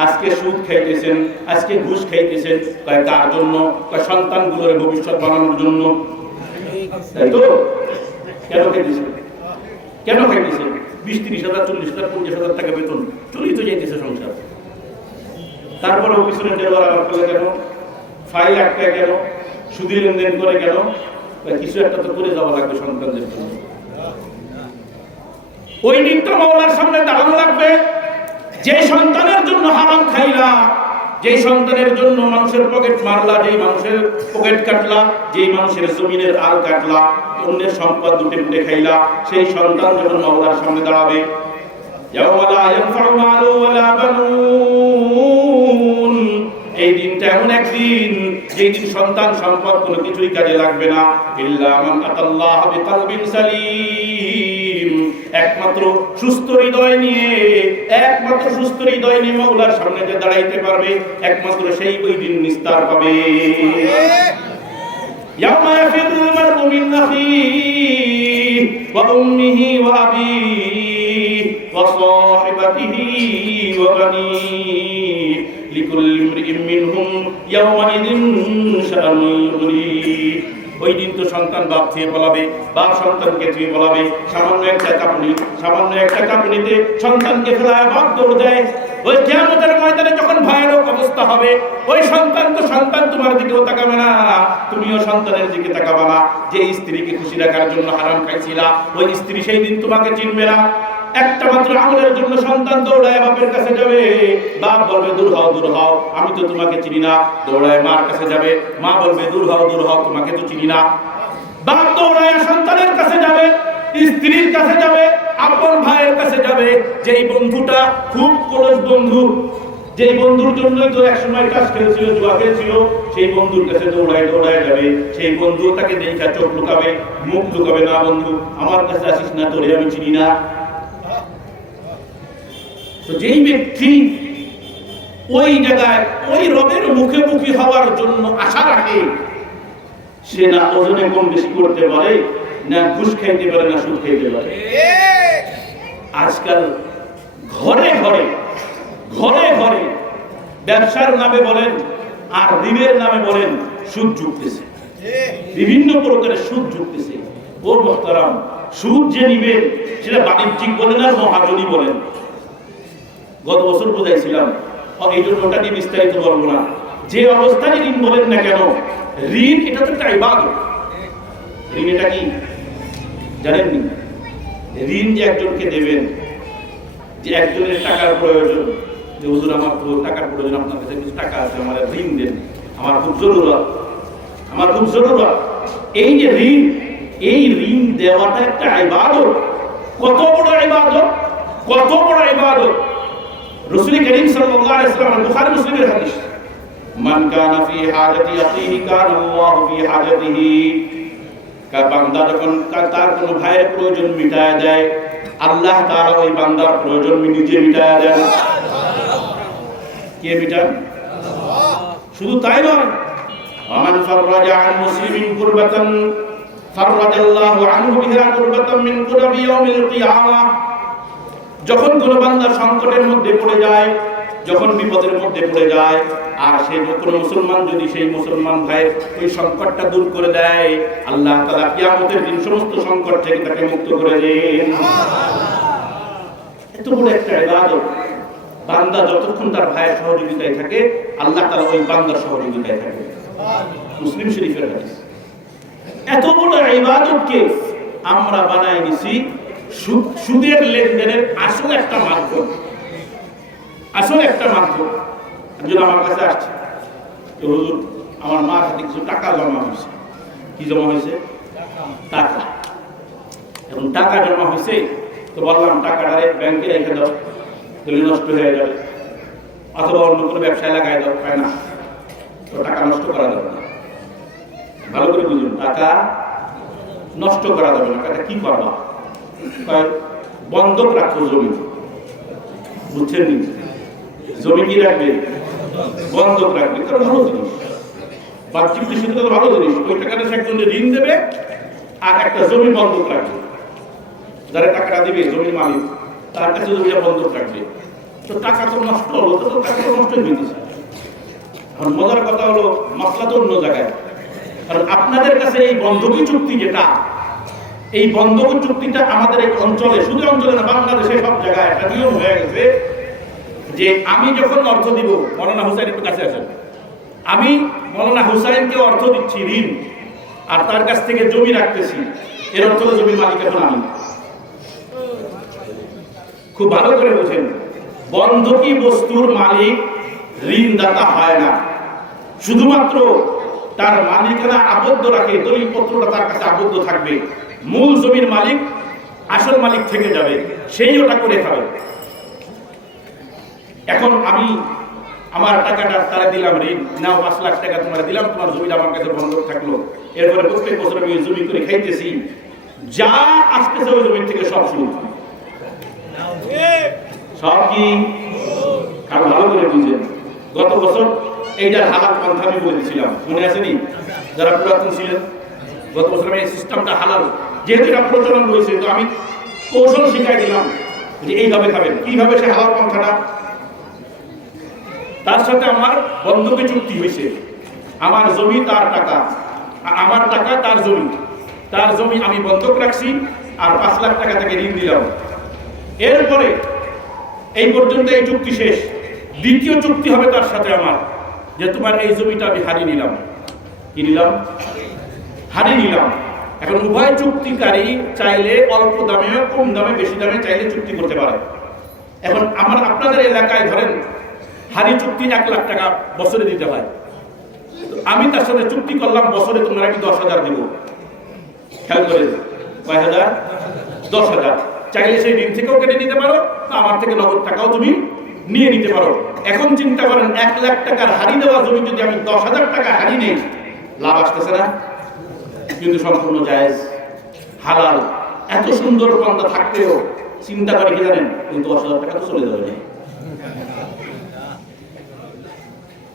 আজকে সুদ খাইতেছেন, আজকে ঘুষ খাইতেছেন, কয় কার জন্য? কয় সন্তানগুলোর ভবিষ্যৎ বানানোর জন্য। তাই তো? কেন খাইতেছেন? কেন খাইতেছেন? 20-30,000, 40,000, 50,000 টাকা বেতন, চলেই তো যাইতেছে সংসার। তারপরে পিছনে ডেলিভার আবার করে কেন? ফাইল আটকায় কেন? সুদী লেনদেন করে কেন? কিছু একটা তো করে যাওয়া লাগবে সন্তানদের জন্য। ওই দিন তো মাওলার সামনে দাঁড়ানো লাগবে। যে সন্তানের জন্য হারাম খাইলা, যে সন্তানের জন্য মানুষের পকেট মারলা, যেই মানুষের পকেট কাটলা, যেই মানুষের জমিনের আল কাটলা, অন্যের সম্পদ দুটে মুটে খাইলা, সেই সন্তান যখন মাওলার সামনে দাঁড়াবে, ইয়াউমা লা ইয়ানফাউ মালু ওয়ালা বানুন, এই দিনটা এমন একদিন যেই দিন সন্তান সম্পদ কোনো কিছুই কাজে লাগবে না। ইল্লা মান আতাল্লাহ বিকলবিন সালিম, একমাত্র সুস্থ হৃদয় নিয়ে, একমাত্র সুস্থ হৃদয় নিয়ে মাওলার সামনে যে দাঁড়াইতে পারবে, একমাত্র সেই ওই দিন নিস্তার পাবে। ইয়াউমা ইয়াফিরুল মারউ মিন আখিহি ওয়া উম্মিহি ওয়া আবিহি ওয়া সাহিবাতিহি ওয়া বানিহি লিকুল্লি ইমরিইন মিনহুম ইয়াওমাইযিন শাআনুন ইউগনিহি। ওই দিন তো সন্তান বাপ থেকে বলাবে, বাপ সন্তানকে থেকে বলাবে। সামান্য একটা কাঁপুনিতে সন্তানকে ফেলায় বাপ দৌড় দেয়। ওই কিয়ামতের ময়দানে যখন ভয়ানক অবস্থা হবে, ওই সন্তান তোমার দিকেও তাকাবে না, তুমিও সন্তানের দিকে তাকাবে না। যে স্ত্রীকে খুশি রাখার জন্য হারাম খাইছিলা, ওই স্ত্রী সেই দিন তোমাকে চিনবে না। একটা মাত্র আমলের জন্য সন্তান দৌড়ায় বাপের কাছে যাবে, বাপ বলবে দূর হও, আমি তো তোমাকে চিনি না। দৌড়ায় মার কাছে যাবে, মা বলবে দূর হও, তোমাকে তো চিনি না। বাপ দৌড়ায় সন্তানের কাছে যাবে, স্ত্রীর কাছে যাবে, আপন ভাইয়ের কাছে যাবে। যেই বন্ধুটা খুব ক্লোজ বন্ধু, যেই বন্ধুর জন্যই তো একসময় কাজ খেলছিল, জুয়া খেলছিল, সেই বন্ধুর কাছে দৌড়ায় যাবে। সেই বন্ধু তাকে দেখা চোখ লুকাবে, মুখ লুকাবে, না বন্ধু আমার কাছে আসিস না, তোরে আমি চিনি না। তো যেই ব্যক্তি ওই জায়গায় ওই রবের মুখোমুখি হওয়ার জন্য আশা রাখে, সে না ওজনে কম বেশি করতে পারে, না ঘুষ খাইতে পারে, না সুদ খাইতে পারে। আজকাল ঘরে ঘরে ব্যবসার নামে বলেন আর ঋণের নামে বলেন সুদ যুক্তেছে, বিভিন্ন প্রকারের সুদ যুক্তেছে। ও মুহতারাম, সুদ যে নিবেন সেটা বাণিজ্যিক বলেন আর মহাজনী বলেন। গত বছর বোঝাইছিলাম, এই জন্য ওটা নিয়ে বিস্তারিত বলবো না। যে অবস্থায় ঋণ বলেন না কেন, ঋণ এটা তো একটা ইবাদত। ঋণ এটা কি জানেন? ঋণ যে একজনকে দেবেন, যে একজনের টাকার প্রয়োজন, যে হুজুর আমার তো টাকার প্রয়োজন, আপনার কাছে কিছু টাকা আছে, আমার ঋণ দেন, আমার খুব জরুরত, আমার খুব জরুরত। এই যে ঋণ, এই ঋণ দেওয়াটা একটা ইবাদত। কত বড় ইবাদত, কত বড় ইবাদত! রাসূল করিম সাল্লাল্লাহু আলাইহি ওয়াসাল্লাম, বুখারী মুসলিমের হাদিস, মান কানা ফি হাজাতি আখিহি কানা আল্লাহু ফি হাজাতিহি। বান্দা যখন তার কোন ভাইয়ের প্রয়োজন মিটায় দেয়, আল্লাহ তাআলা ওই বান্দার প্রয়োজন নিজে মিটায় দেন। কে মিটান? শুধু তাই নয়, আমান ফাররাজা আন মুসলিমিন কুরবাতান ফাররাজাল্লাহু আনহু বিহা কুরবাতান মিন কুরাবি ইয়াউমিল কিয়ামাহ। যখন কোন বান্দা সংকটের মধ্যে পড়ে যায়, যখন বিপদের মধ্যে পড়ে যায়, আর সেই কোন মুসলমান যদি সেই মুসলমান ভাইয়ের ওই সংকটটা দূর করে দেয়, আল্লাহ তাআলা কিয়ামতের দিন সমস্ত সংকট থেকে তাকে মুক্ত করে দেন। এত বড় একটা ইবাদত। বান্দা যতক্ষণ তার ভাইয়ের সহযোগিতায় থাকে, আল্লাহ তাআলা ওই বান্দার সহযোগিতায় থাকে। মুসলিম শরীফের হাদিস। এত বড় ইবাদতকে আমরা বানাই নিছি সুদের লেনদেনের আসল একটা মাধ্যম, আসল একটা মাধ্যম। একজন আমার কাছে আসছে, হুজুর আমার মার হাতে কিছু টাকা জমা হয়েছে। কি জমা হয়েছে? টাকা। এখন টাকা জমা হয়েছে, তো বললাম টাকাটা ব্যাংকে রেখে দাও, তাহলে নষ্ট হয়ে যাবে, অথবা অন্য কোনো ব্যবসায় লাগাই দাও। পায় না, তো টাকা নষ্ট করা যাবে না। ভালো করে বুঝুন, টাকা নষ্ট করা যাবে না। টাকা কি করবা? বন্ধক রাখো জমি। বুঝছেন? জমি কি রাখবে? বন্ধক রাখবে। কারণ ভালো জিনিস, বাহ্যিক দৃষ্টিতে তো ভালো জিনিস। ওই টাকাটা সে একজনকে ঋণ দেবে আর একটা জমি বন্ধক রাখবে। যারা টাকাটা দিবে জমির মালিক, তার কাছে জমিটা বন্ধক রাখবে। তো টাকা তো নষ্ট হলো, তো টাকা তো নষ্ট হয়ে গেছে। এখন মজার কথা হলো, মসলা তো অন্য জায়গায়। কারণ আপনাদের কাছে এই বন্ধকি চুক্তি যেটা, এই বন্ধক চুক্তিটা আমাদের এই অঞ্চলে, শুধু অঞ্চলে না, বাংলাদেশে সব জায়গায় একটা নিয়ম হয়ে গেছে যে আমি যখন অর্থ দিব, মৌলানা হুসাইন একটু কাছে আসেন, আমি মৌলানা হুসাইনকে অর্থ দিচ্ছি ঋণ, আর তার কাছ থেকে জমি রাখতেছি, এর অর্থ হলো জমির মালিক এখন আমি। খুব ভালো করে বুঝেন, বন্ধকি বস্তুর মালিক ঋণদাতা হয় না। শুধুমাত্র তার মালিকানা আবদ্ধ রাখে, দলিলপত্রটা তার কাছে আবদ্ধ থাকবে। মূল জমির মালিক, আসল মালিক থেকে যাবে, সেই ওটা করে খাবে। এখন আমি আমার টাকাটা তারা দিলাম ঋণ, নাও 5 লাখ টাকা তোমার দিলাম, তোমার জমিটা আমার কাছে বন্ধক থাকলো। এরপরে প্রত্যেক বছর আমি জমি করে খাইতেছি, যা আসতেছে ওই জমি থেকে সব শুরু, সব কি? কারণ ভালো করে বুঝেন, গত বছর এইটার হালাল পন্থা আমি বলেছিলাম, মনে আসেনি? যারা পুরাতন ছিলেন, গত বছর আমি এই সিস্টেমটা হালাল, যেহেতু এটা প্রচলন রয়েছে, তো আমি কৌশল শিখাই দিলাম যে এইভাবে খাবেন। কিভাবে সে হালাল পন্থাটা? তার সাথে আমার বন্ধকি চুক্তি হয়েছে, আমার জমি তার টাকা, আমার টাকা তার জমি, তার জমি আমি বন্ধক রাখছি, আর 5 লাখ টাকা থেকে ঋণ দিলাম। এরপরে এই পর্যন্ত এই চুক্তি শেষ। দ্বিতীয় চুক্তি হবে তার সাথে আমার, যে তোমার এই জমিটা আমি হারিয়ে নিলাম। কি নিলাম? হারিয়ে নিলাম। এখন উভয় চুক্তিকারী চাইলে অল্প দামে, কম দামে, বেশি দামে চাইলে চুক্তি করতে পারে। এখন আপনাদের এলাকায় ধরেন হারি চুক্তি 1 লাখ টাকা বছরে দিতে হয়, আমি তার সাথে চুক্তি করলাম বছরে তোমার আমি 10,000 দেব। খেয়াল করে, কয় হাজার? 10,000। চাইলে সেই ঋণ থেকেও কেটে নিতে পারো, আমার থেকে নগদ টাকাও তুমি নিয়ে নিতে পারো। এখন চিন্তা করেন, 1 লাখ টাকার হারিয়ে দেওয়া জমি যদি আমি 10,000 টাকা হারিয়ে নেই, লাভ আসতেছে না? কিন্তু সম্পূর্ণ জায়েজ, হালাল। এত সুন্দর পন্থা থাকতেও চিন্তা করে কি জানেন, ওই 10,000 টাকা তো চলে যাবে।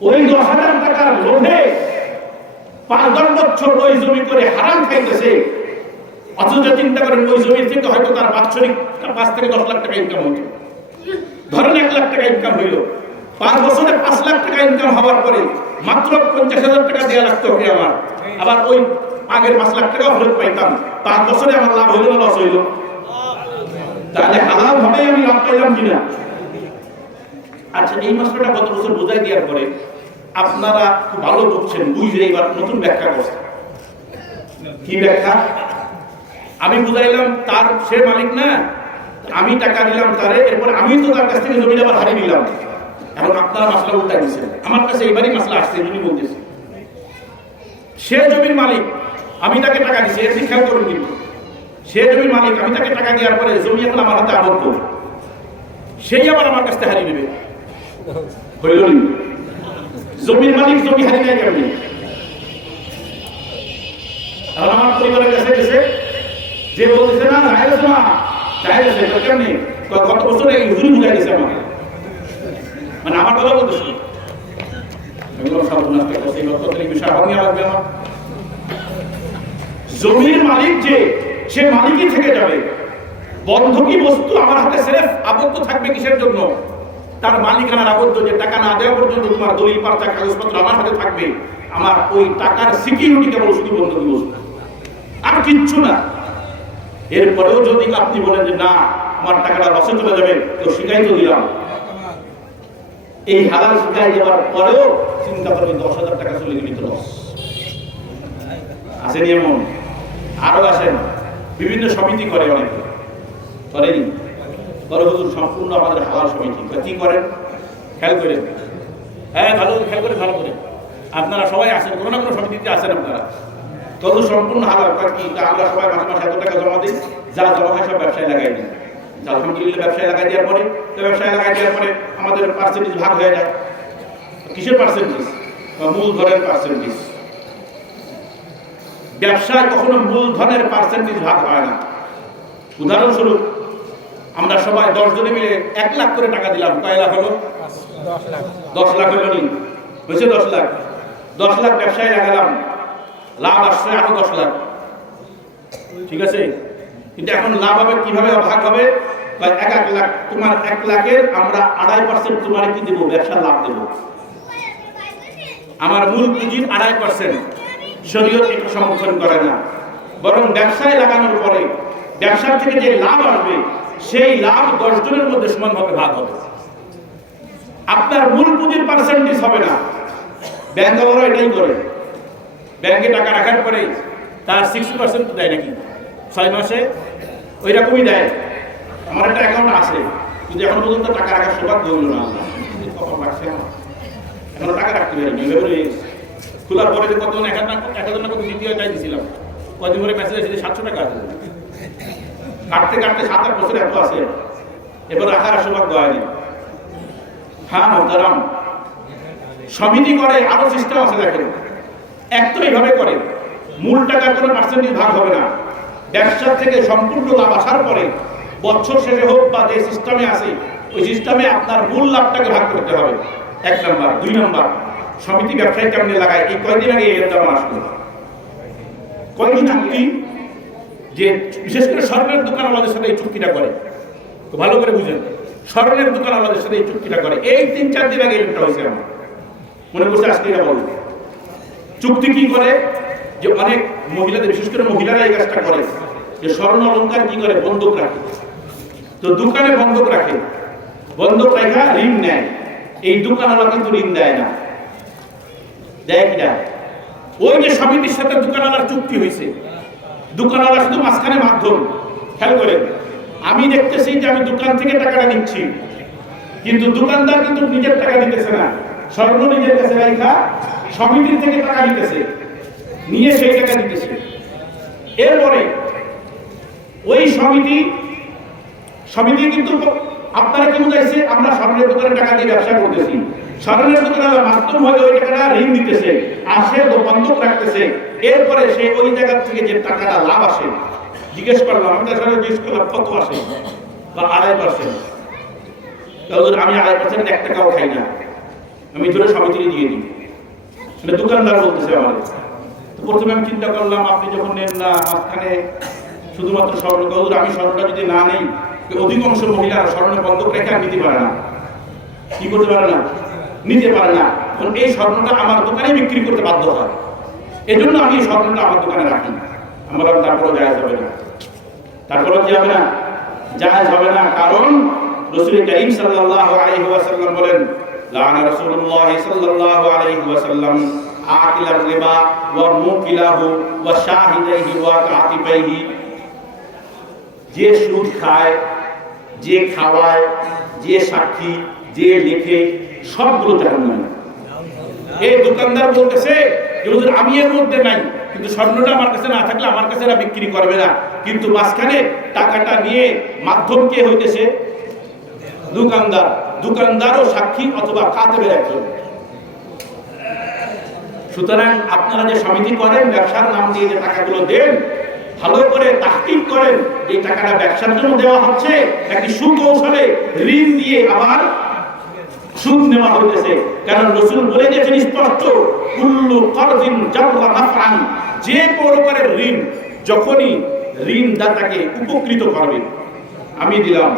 ওই 10,000 টাকার লোভে 5-10 বছর ওই জমি করে হারাম খাইতেছে, অথচ চিন্তা করেন ওই জমির থেকে হয়তো তার বাৎসরিক 5 থেকে 10 লাখ টাকা ইনকাম হইত। ধরেন 1 লাখ টাকা ইনকাম হইল, 5 বছরে 5 লাখ টাকা ইনকাম হওয়ার পরে মাত্র 50,000 টাকা দেওয়া লাগতো হবে আমার। আবার ওই আগের 5 লাখ টাকা ফেরত পাইতাম। 5 বছরে আমার লাভ হইল না লস হইল? তাহলে হালাল ভাবে আমি লাভ পাইলাম কিনা? আচ্ছা, এই মশলাটা গত বছর বোঝাই দেওয়ার পরে আপনারা খুব ভালো বুঝছেন, বুঝে এবার নতুন ব্যাখ্যা করছেন। কি ব্যাখ্যা? আমি বুঝাইলাম তার সে মালিক না, আমি টাকা দিলাম তারে, এরপর আমি তো তার কাছ থেকে জমিটা আবার হারিয়ে নিলাম। এখন আপনারা মাসলা উল্টাই দিচ্ছেন, আমার কাছে এবারই মাসলা আসছে, যিনি বলতেছি সে জমির মালিক, আমি তাকে টাকা দিচ্ছি, এর খেয়াল করুন কিন্তু সে জমির মালিক, আমি তাকে টাকা দেওয়ার পরে জমি এখন আমার হাতে আবদ্ধ, সেই আবার আমার কাছ থেকে হারিয়ে নেবে। হইল জমির মালিক জমি হারিয়ে নেয় কেমনি? আর আমার পরিবারের কাছে গেছে, যে বলতেছে না জাহেজ না জাহেজ আছে কেমনি, গত বছর এই হুজুরি বুঝাই দিয়েছে আমাকে, মানে আমার কথা বলতেছে জমির মালিক যে সে মালিকই থেকে যাবে, বন্ধকি বস্তু আমার হাতে সিরেফ আবদ্ধ থাকবে কিসের জন্য? তার মালিকানার আবদ্ধ, যে টাকা না দেওয়া পর্যন্ত তোমার দলিল পার্চা কাগজপত্র আমার হাতে থাকবে, আমার ওই টাকার সিকিউরিটি কেবল শুধু বন্ধকি বস্তু, আর কিচ্ছু না। এরপরেও যদি আপনি বলেন যে না আমার টাকাটা লসে চলে যাবে, তো শিখাই তো দিলাম, এই হালাল শিখাই দেওয়ার পরেও চিন্তা করবেন 10,000 টাকা চলে গেলে তো লস। আসেন এমন আরো আসেন, বিভিন্ন সমিতি করে, অনেকে করেনি, বড় হুজুর সম্পূর্ণ আমাদের হালাল সমিতি কি করেন খেয়াল করেন, হ্যাঁ ভালো খেয়াল করে, ভালো করে আপনারা সবাই আসেন, কোনো না কোনো সমিতিতে আসেন আপনারা, তত সম্পূর্ণ হালাল কি আমরা সবাই মাসে মাসে এত টাকা জমা দিই, যা জমা হয় সব ব্যবসায় লাগাই দিই, আলহামদুলিল্লাহ ব্যবসায় লাগাই দেওয়ার পরে, ব্যবসায় লাগাই দেওয়ার পরে আমাদের পার্সেন্টেজ ভাগ হয়ে যায়। কিসের পার্সেন্টেজ? মূলধনের পার্সেন্টেজ। ব্যবসায় কখনো মূলধনের পার্সেন্টেজ ভাগ হয় না। উদাহরণস্বরূপ আমরা সবাই 10 জনে মিলে 1 লাখ করে টাকা দিলাম, কয় লাখ হলো? 10 লাখ হলো নি? হয়েছে 10 লাখ। 10 লাখ ব্যবসায় লাগালাম, লাভ আসছে আরো 10 লাখ, ঠিক আছে, কিন্তু এখন লাভ হবে কিভাবে, ভাগ হবে? 1 লাখ, তোমার 1 লাখের আমরা 2.5% তোমার কি দেবো? ব্যবসার লাভ দেবো। আমার মূল পুঁজির 2.5% শরীয়ত এটা সমর্থন করে না, বরং ব্যবসায় লাগানোর পরে ব্যবসার থেকে যে লাভ আসবে সেই লাভ 10 জনের মধ্যে সমানভাবে ভাগ হবে। আপনার মূল পুঁজির পার্সেন্টেজ হবে না। ব্যাংকওয়ালারা এটাই করে, ব্যাংকে টাকা রাখার পরে তার 60% দেয় নাকি 6 মাসে, ওই রকমই দেয়। আমার একটা অ্যাকাউন্ট আছে, কিন্তু এখন পর্যন্ত টাকা রাখার সৌভাগ্য হলো না, এখন টাকা রাখতে পারিনি। খোলার পরে যে কত 1,000 না কত দ্বিতীয় টাই দিয়েছিলাম, কদিন পরে মেসেজ এসেছে 700 টাকা আছে, কাটতে কাটতে 7-8 বছর এত আছে, এবার রাখার সৌভাগ্য হয়নি। হ্যাঁ মোহতারাম, সমিতি করে, আরো সিস্টেম আছে দেখেন। এক তো এইভাবে করে, মূল টাকার কোনো পার্সেন্টেজ ভাগ হবে না, ব্যবসার থেকে সম্পূর্ণ লাভ আসার পরে বছর শেষে হোক বা যে সিস্টেমে আছে ওই সিস্টেমে আপনার মূল লাভটাকে ভাগ করতে হবে, 1 নাম্বার। 2 নাম্বার, সমিতি ব্যবসায়ী কেমনে লাগায়, এই কয়েকদিন আগে এর দাম আসলো, কয়েকদিন চুক্তি, যে বিশেষ করে স্বর্ণের দোকান আমাদের সাথে এই চুক্তিটা করে, তো ভালো করে বুঝেন, স্বর্ণের দোকান আমাদের সাথে এই চুক্তিটা করে, এই 3-4 দিন আগে এটা হয়েছে, আমার মনে করছে আজকে এটা বলবো। চুক্তি কি করে, যে অনেক মহিলাদের, বিশেষ করে মহিলারা এই কাজটা করে, যে স্বর্ণ অলংকার কি করে, বন্ধক রাখে, তো দোকানে বন্ধক রাখে, বন্ধক রেখা ঋণ নেয়, এই দোকানওয়ালা কিন্তু ঋণ দেয় না, দেয় কি না? ওই যে সমিতির সাথে দোকানওয়ালার চুক্তি হয়েছে, দোকানওয়ালা শুধু মাঝখানে মাধ্যম। খেয়াল করেন, আমি দেখতেছি যে আমি দোকান থেকে টাকাটা নিচ্ছি, কিন্তু দোকানদার কিন্তু নিজের টাকা দিতেছে না, স্বর্ণ নিজের কাছে রাখা সমিতির থেকে টাকা নিতেছে, নিয়ে সেই টাকা দিতেছে। এরপরে ওই সমিতি কিন্তু আপনারা কি বুঝাইছে, আমরা স্বর্ণের দোকানে টাকা দিয়ে ব্যবসা করতেছি, স্বর্ণের দোকানে মাধ্যম হয়ে ওই টাকাটা ঋণ দিতেছে, আর সে বন্ধক রাখতেছে। এরপরে সে ওই জায়গা থেকে যে টাকাটা লাভ আসে, জিজ্ঞেস করলাম, আমি তার সাথে জিজ্ঞেস করলাম কত আসে, বা 2.5%। আমি 2.5% 1 টাকাও খাই না, আমি ধরে সমিতিকে দিয়ে দিই, সেটা দোকানদার বলতেছে আমার। তো প্রথমে আমি চিন্তা করলাম, আপনি যখন নেন না মাঝখানে শুধুমাত্র স্বর্ণ, আমি স্বর্ণটা যদি না নেই, অধিকাংশ মহিলারা স্বর্ণের বন্ধক রেখে আর নিতে পারে না, কি করতে পারে না, নিতে পারে না, কারণ এই স্বর্ণটা আমার দোকানে বিক্রি করতে বাধ্য হয়, এই জন্য আমি এই স্বর্ণটা আমার দোকানে রাখি। আমার তারপরেও জায়েজ হবে না, তারপরেও কি হবে না, জায়েজ হবে না, কারণ রাসূল কারীম সাল্লাল্লাহু আলাইহি ওয়াসাল্লাম বলেন, লাআনা রাসূলুল্লাহ সাল্লাল্লাহু আলাইহি ওয়াসাল্লাম আকিলার রিবা ওয়া মুকিলাহু ওয়া শাহিদাইহি ওয়া কাতিবাইহি। যে সুদ খায়, যে খাওয়ায়, যে সাক্ষী, যে লেখে, সবগুলো জাহান্নামে। এই দোকানদার বলতেছে যে হুজুর আমি এর মধ্যে নাই, কিন্তু স্বর্ণটা আমার কাছে না থাকলে আমার কাছে বিক্রি করবে না, কিন্তু মাঝখানে টাকাটা নিয়ে মাধ্যম কে হইতেছে? দোকানদার। দোকানদারও সাক্ষী অথবা কাতেবের একজন। সুতরাং আপনারা যে সমিতি করেন, ব্যবসার নাম দিয়ে যে টাকাগুলো দেন, ভালো করে তাহকিক করেন যে টাকাটা ব্যবসার জন্য দেওয়া হচ্ছে নাকি সুকৌশলে ঋণ দিয়ে আবার সুদ নেওয়া হইতেছে। কারণ রাসূল বলে দিয়েছেন স্পষ্ট, কুল্লু কারদিন জাররা নাফআন, যে প্রকারের ঋণ যখনই ঋণদাতাকে উপকৃত করবে, আমি দিলাম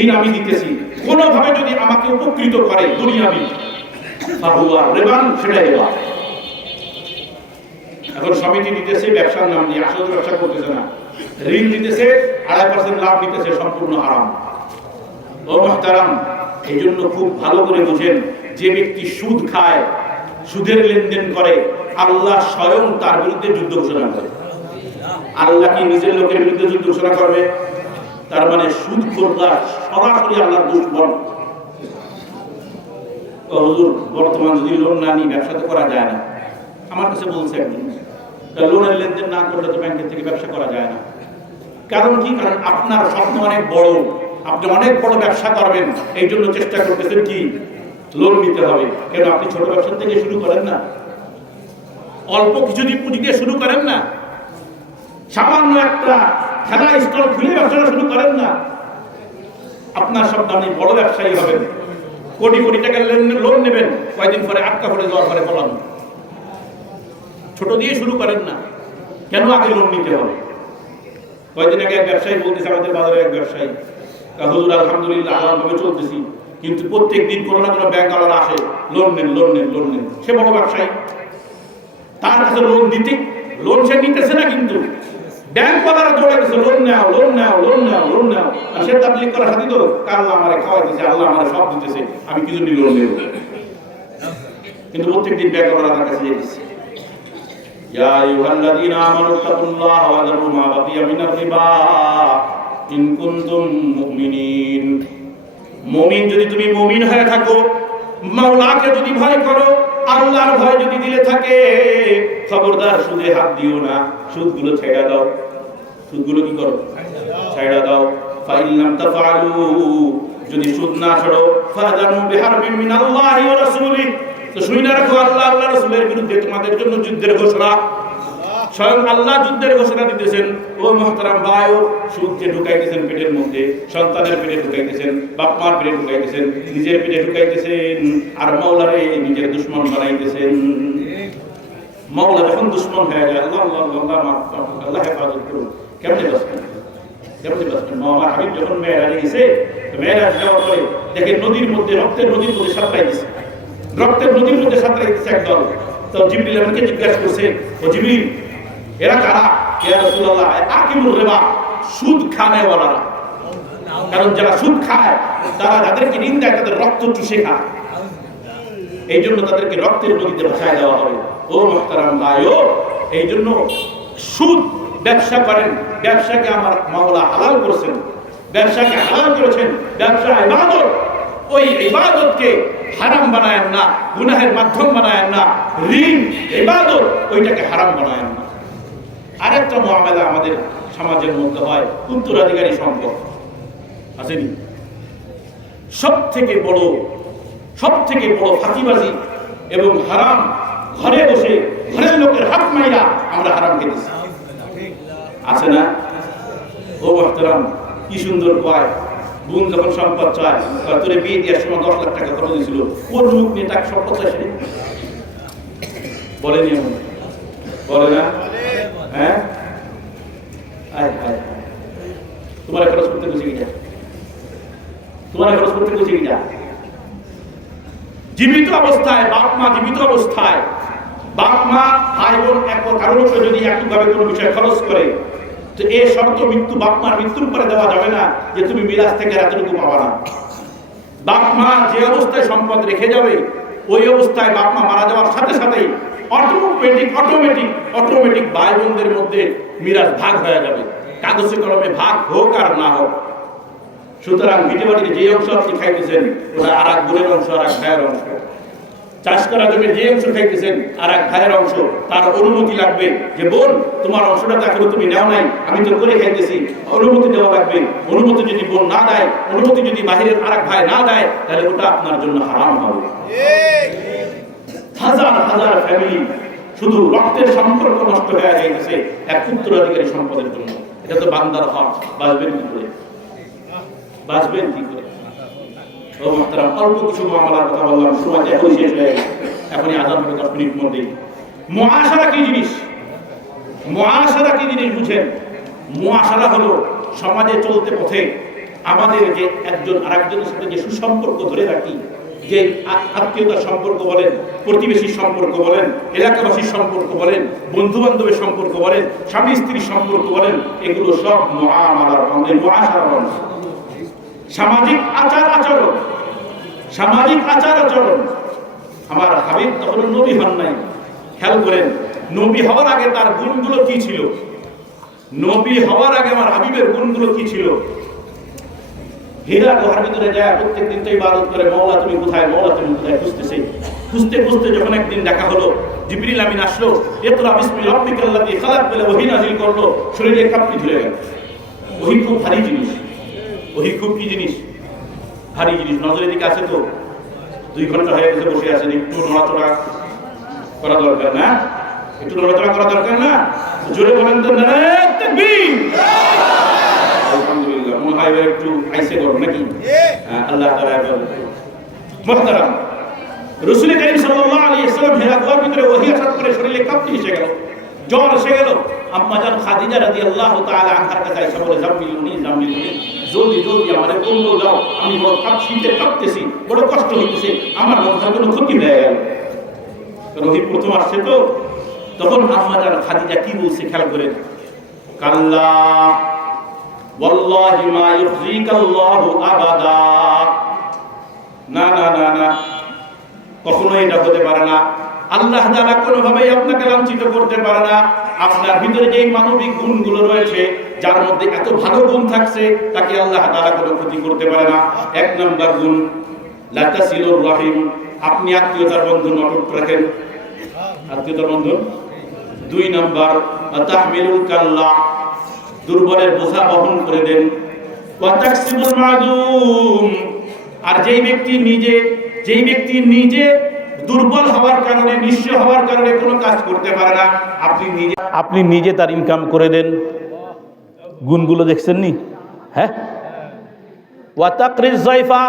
ঋণ, আমি দিতেছি, কোনোভাবে যদি আমাকে উপকৃত করে দুনিয়াবি, ফাহুয়া রিবান, সেটাই রিবা। এখন সমিতি দিতেছে ব্যবসার নাম দিয়ে, আসলে ব্যবসা করতেছে না, ঋণ দিতেছে 2.5% লাভ দিতেছে, সম্পূর্ণ হারাম। ও মুহতারাম, এই জন্য খুব ভালো করে বুঝেন, যে ব্যক্তি সুদ খায়, সুদের লেনদেন করে, আল্লাহ স্বয়ং তার বিরুদ্ধে যুদ্ধ ঘোষণা করে। আল্লাহ কি নিজের লোকের বিরুদ্ধে যুদ্ধ ঘোষণা করবে? তার মানে সুদখোররা সরাসরি আল্লাহর দুশমন। হুজুর বর্তমান যদি লোন না নিই ব্যবসা তো করা যায় না, আমার কাছে বলছে একজন, লোনের লেনদেন না করলে তো ব্যাংকের থেকে ব্যবসা করা যায় না। কারণ কি? কারণ আপনার স্বপ্ন অনেক বড়, আপনি অনেক বড় ব্যবসা করবেন, এই জন্য চেষ্টা করতেছেন কি লোন নিতে হবে। কেন আপনি ছোট ব্যবসা থেকে শুরু করেন না? অল্প কিছু দিয়ে পুঁজি দিয়ে শুরু করেন না? সামান্য একটা খেলা স্টল খুলে ব্যবসা শুরু করেন না? আপনার স্বপ্ন আপনি বড় ব্যবসায়ী হবেন, কোটি কোটি টাকার লোন নেবেন, কয়েকদিন পরে আটকা পড়ে যাওয়ার পরে বলান। ছোট দিয়ে শুরু করেন না, কেন আগে লোন নিতে হবে? কয়েকদিন আগে এক ব্যবসায়ী বলতেছে, আমাদের বাজারে এক ব্যবসায়ী, হুজুর আলহামদুলিল্লাহ আলহামভাবে চলতেছি, কিন্তু প্রত্যেক দিন কোনো না কোনো ব্যাংক আলাদা আসে, লোন নেন লোন নেন লোন নেন। সে বড় ব্যবসায়ী, তার কাছে লোন দিতে, লোন সে নিতেছে না, কিন্তু ব্যাংক ওয়ালারা দৌড়ে গেছে, লোন নাও লোন নাও লোন নাও লোন নাও। আর সে তাবলীগ করার সাথে তো আল্লাহ আমারে খাওয়াই দিতেছে, আল্লাহ আমারে সব দিতেছে, আমি কিছু নি লোন নেব, কিন্তু প্রত্যেক দিন ব্যাংক ওয়ালারা তার কাছে যেতেছে। ইয়া আইয়ুহাল্লাযীনা আমানু তাকুল্লাহা ওয়া যারু মা বাকিয়া মিনার রিবা ইন কুনতুম মুমিনিন। মুমিন যদি তুমি মুমিন হয়ে থাকো, মাওলাকে যদি ভয় করো, আল্লাহর ভয় যদি দিলে থাকে, খবরদার সুদে হাত দিও না, সুদগুলো ছেড়ে দাও। সুদগুলো কি করো? ছেড়ে দাও। ফাইন লাম তাফআলু, যদি সুদ না ছাড়ো, ফাযানু বিহারবিন মিনাল্লাহি ওয়া রাসূলিহি, তো শুনে রাখো আল্লাহ আল্লাহর রাসূলের বিরুদ্ধে তোমাদের জন্য যুদ্ধের ঘোষণা। স্বয়ং আল্লাহ যুদ্ধের ঘোষণা দিতেছেন। ও মুহতারাম ভাই, সুদকে ঢুকাইতেছেন পেটের মধ্যে, সন্তানের পেটে ঢুকাইতেছেন, বাপ মার পেটে ঢুকাইতেছেন, নিজের পেটে ঢুকাইতেছেন, আর মাওলারে নিজের দুশমন বানাইতেছেন। মাওলা যখন দুশমন হয়ে যায়, আল্লাহ আল্লাহ আল্লাহ আল্লাহ হেফাজত করুন। কেমনে বাঁচবেন? কেমনে বাঁচবেন? আমার হাবিব যখন মেয়েরাজে গেছে, মেয়েরাজ যাওয়ার পরে দেখে নদীর মধ্যে, রক্তের নদীর মধ্যে সাঁতরাই দিচ্ছে, রক্তের নদীর মধ্যে সাঁতরাই দিচ্ছে একদল। তো জিবরিল আমাকে জিজ্ঞাসা করছে, ও জিবরিল, এরা কারা? ইয়া রাসূলুল্লাহ, আকিমুর রিবা, সুদ খানেওয়ালারা। কারণ যারা সুদ খায়, তারা যাদেরকে ঋণ দেয় তাদের রক্ত চুষে খায়, এই জন্য তাদেরকে রক্তের নদীতে ভাসায় দেওয়া হবে। ও মুহতারাম ভাইও, এই জন্য সুদ ব্যবসা করেন, ব্যবসাকে আমার মাওলা হালাল করেছেন, ব্যবসাকে হালাল করেছেন, ব্যবসা ইবাদত, ওই ইবাদতকে হারাম বানায়েন না, গুনাহের মাধ্যম বানায়েন না। ঋণ ইবাদত, ওইটাকে হারাম বানায়েন না। আরেকটা মুআমালা আমাদের সমাজের মধ্যে হয়, উত্তরাধিকারী সম্পদ আসেনি। সব থেকে বড় ফাঁকিবাজি এবং হারাম, ঘরে বসে ঘরের লোকের হাত মাইরা আমরা হারাম খেতেছি, আছে না? ও মুহতারাম, কি সুন্দর কয়, বোন যখন সম্পদ চায়, তোরে বিয়ে দেওয়ার সময় 10 লাখ টাকা খরচ দিয়েছিল, ওর মুখ নিয়ে টাকা সম্পদ চাইছে, বলেনি? এমন বলে না? হ্যাঁ, তোমার খরচ করতে বুঝে গিয়া, তোমার খরচ করতে বুঝে গিয়া। জীবিত অবস্থায় বাপ মা, জীবিত অবস্থায় বাপ মা ভাই বোন এক কারোর উপরে যদি একইভাবে কোনো বিষয় খরচ করে, তো এই শর্ত মৃত্যু, বাপ মার মৃত্যুর পরে দেওয়া যাবে না যে তুমি মিরাজ থেকে এতটুকু পাবা না। বাপ মা যে অবস্থায় সম্পদ রেখে যাবে, ওই অবস্থায় বাপ মা মারা যাওয়ার সাথে সাথেই অটোমেটিক ভাই বোনদের মধ্যে মিরাজ ভাগ হয়ে যাবে, কাগজে কলমে ভাগ হোক আর না হোক। সুতরাং ভিটে বাড়িতে যে অংশ আপনি খাইতেছেন, ওটা আর এক বোনের অংশ, আর এক ভাইয়ের অংশ। চাষ করা জমির যে অংশ খাইতেছেন আর এক ভাইয়ের অংশ, তার অনুমতি লাগবে যে বোন তোমার অংশটা তো এখনো তুমি নেও নাই, আমি তো করে খাইতেছি, অনুমতি দেওয়া লাগবে। অনুমতি যদি বোন না দেয়, অনুমতি যদি বাহিরের আর এক ভাই না দেয়, তাহলে ওটা আপনার জন্য হারাম হবে। হাজার হাজার ফ্যামিলি শুধু রক্তের সম্পর্ক নষ্ট হয়ে যাইতেছে এক উত্তরাধিকারী সম্পদের জন্য। এটা তো বান্দার হক, বাঁচবেন কি করে? বাঁচবেন কি করে? ও মুহতারাম, অল্প কিছু মামলার কথা বললাম, সময় এখন শেষ হয়ে গেছে, এখনই আজান হবে 10 মিনিট মধ্যেই। মুআশারা কি জিনিস? মুআশারা কি জিনিস বুঝেন? মুআশারা হলো সমাজে চলতে পথে আমাদের যে একজন আরেকজনের সাথে যে সুসম্পর্ক ধরে রাখি, যে আত্মীয়তার সম্পর্ক বলেন, প্রতিবেশীর সম্পর্ক বলেন, এলাকাবাসীর সম্পর্ক বলেন, বন্ধু বান্ধবের সম্পর্ক বলেন, স্বামী স্ত্রীর সম্পর্ক বলেন, এগুলো সব মুআমালার অংশ, মুআশারার অংশ। সামাজিক আচার আচরণ, সামাজিক আচার আচরণ। আমার হাবিব তখন নবী হন নাই। খেয়াল করেন, নবী হওয়ার আগে তার গুণগুলো কি ছিল? নবী হওয়ার আগে আমার হাবিবের গুণগুলো কি ছিল? হীরা গুহার ভিতরে যায় প্রত্যেকদিন তো ইবাদত করে, মওলা তুমি কোথায়, মওলা তুমি কোথায় খুঁজতেছে। খুঁজতে খুঁজতে যখন একদিন দেখা হলো, জিবরিল আমিন আসলো, ইকরা বিসমি রাব্বিকাল্লাযী খালাক বলে ওহী নাযিল করলো, শরীরে কাঁপতি ধরে গেল। ওহী খুব ভারী জিনিস, ওহী খুব কি জিনিস? ভারী জিনিস। নজরের দিকে আছে তো, 2 ঘন্টা হয়ে গেছে বসে আছেন, একটু নড়াচড়া করা দরকার না? একটু নড়াচড়া করা দরকার না? জোরে বলেন তো, নারায়ে তাকবীর। আলহামদুলিল্লাহ, মনে হয় এবার একটু আইসে করো নাকি? আল্লাহ তাআলা মুহতারাম, রাসূল করিম সাল্লাল্লাহু আলাইহি ওয়াসাল্লাম হেরা গুহার ভিতরে ওহী আসার পরে শরীরে কাঁপতি এসে গেল, জ্বর এসে গেল। আম্মা জান খাদিজা রাদিয়াল্লাহু তাআলা আনহার কাছে এসে বলে, জাম্মিলুনি জাম্মিলুনি, জলদি জলদি আমারে কম্বল দাও, আমি বড় শীতে কাঁপতেছি, বড় কষ্ট হইতেছে, আমার মাথার কোনো ক্ষতি হয়ে গেল। রোহিত প্রথম আসছে তো, তখন আম্মা জান খাদিজা কি বলছে খেয়াল করেন, কাল্লা ওয়াল্লাহি মা ইউখজিকাল্লাহু আবাদা। না না না না, কখনোই এটা হতে পারে না। আল্লাহ তাআলা কোনোভাবেই আপনাকে লাঞ্ছিত করতে পারে না। আপনার ভিতরে যেই মানবিক গুণগুলো রয়েছে, যার মধ্যে এত ভালো গুণ থাকছে, তাকে আল্লাহ তাআলা কোনো ক্ষতি করতে পারে না। 1 নম্বর গুণ লা তাসিলুর রাহিম, আপনি আত্মীয়তার বন্ধন অটুট রাখেন, আত্মীয়তার বন্ধন। 2 নম্বর তাহমিলুল কাল্লা, দুর্বলের বোঝা বহন করে দেন। ওয়া তাকসিবুল মাদুম, আর যেই ব্যক্তি নিজে দুর্বল হওয়ার কারণে, নিঃস্ব হওয়ার কারণে কোনো কাজ করতে পারে না, আপনি নিজে তার ইনকাম করে দেন। গুণগুলো দেখছেন নি? হ্যাঁ। ওয়া তাকরিজ যায়ফা,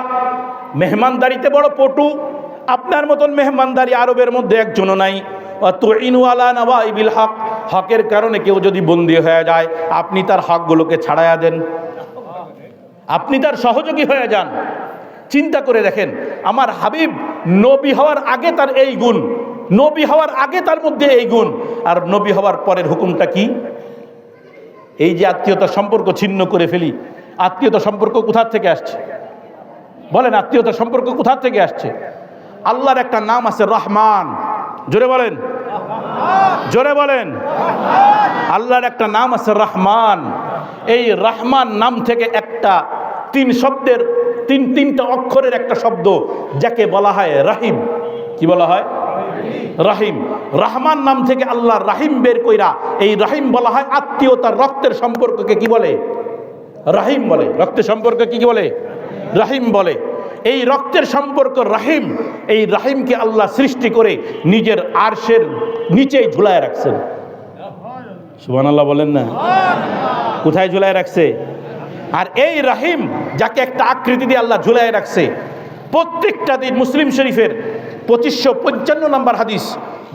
মেহমানদারিতে বড় পটু, আপনার মতন মেহমানদারি আরবের মধ্যে একজনও নাই। ওয়া তুইনু আলা নাওয়াইবিল হক, হকের কারণে কেউ যদি বন্দী হয়ে যায়, আপনি তার হকগুলোকে ছাড়াইয়া দেন, আপনি তার সহযোগী হয়ে যান। চিন্তা করে দেখেন, আমার হাবিব নবী হওয়ার আগে তার এই গুণ, নবী হওয়ার আগে তার মধ্যে এই গুণ, আর নবী হওয়ার পরের হুকুমটা কি? এই যে আত্মীয়তার সম্পর্ক ছিন্ন করে ফেলি, আত্মীয়তার সম্পর্ক কোথা থেকে আসছে বলেন? আত্মীয়তার সম্পর্ক কোথা থেকে আসছে? আল্লাহর একটা নাম আছে রহমান, জোরে বলেন, জোরে বলেন। আল্লাহর একটা নাম আছে রহমান। এই রহমান নাম থেকে একটা 3 শব্দের, তিনটা অক্ষরের একটা শব্দ, যাকে বলা হয় রাহিম। কি বলা হয়? রাহিম। রহমান নাম থেকে আল্লাহ রাহিম বের কইরা এই রাহিম বলা হয় আত্মীয়তার, রক্তের সম্পর্ককে কি বলে? রাহিম বলে। রক্তের সম্পর্ক কি বলে? রাহিম বলে। এই রক্তের সম্পর্ক রাহিম, এই রাহিমকে আল্লাহ সৃষ্টি করে নিজের আরশের নিচেই ঝুলায় রাখছেন। সুবহানাল্লাহ বলেন না? কোথায় ঝুলায় রাখছে? আর এই রাহিম, যাকে একটা আকৃতি দিয়ে আল্লাহ ঝুলায় রাখছে, প্রত্যেকটা দিন মুসলিম শরীফের 2555 নম্বর হাদিস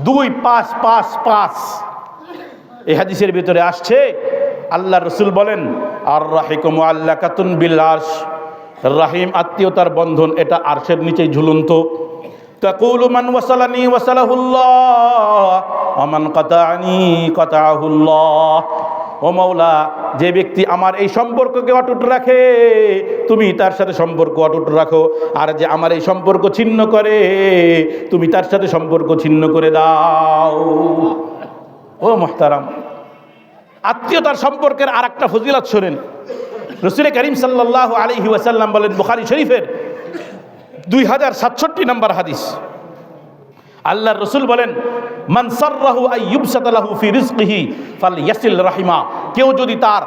2555, এই হাদিসের ভিতরে আসছে, আল্লাহ রসুল বলেন, আর রাহিকুম মুআল্লাকাতুন বিল আরশ, রাহিম আত্মীয়তার বন্ধন, এটা আরশের নিচেই ঝুলন্ত। তাকুলু মান ওয়াসালানি ওয়াসালাহুল্লাহ ওয়া মান কাতাআনি কাতাআহুল্লাহ। ও মাওলা, যে ব্যক্তি আমার এই সম্পর্ককে অটুট রাখে, তুমি তার সাথে সম্পর্ক অটুট রাখো, আর যে আমার এই সম্পর্ক ছিন্ন করে, তুমি তার সাথে সম্পর্ক ছিন্ন করে দাও। ও মুহতারাম, আত্মীয়তার সম্পর্কের আর একটা ফজিলত শোনেন। রাসূল করিম সাল্লাল্লাহু আলাইহি ওয়াসাল্লাম বলেন, বুখারী শরীফের 2067 নম্বর হাদিস, আল্লাহর রাসূল বলেন, মান সাররাহু আইয়ুবসাতা লাহু ফি রিজকিহি ফালইয়াসিল রাহিমা। কেউ যদি তার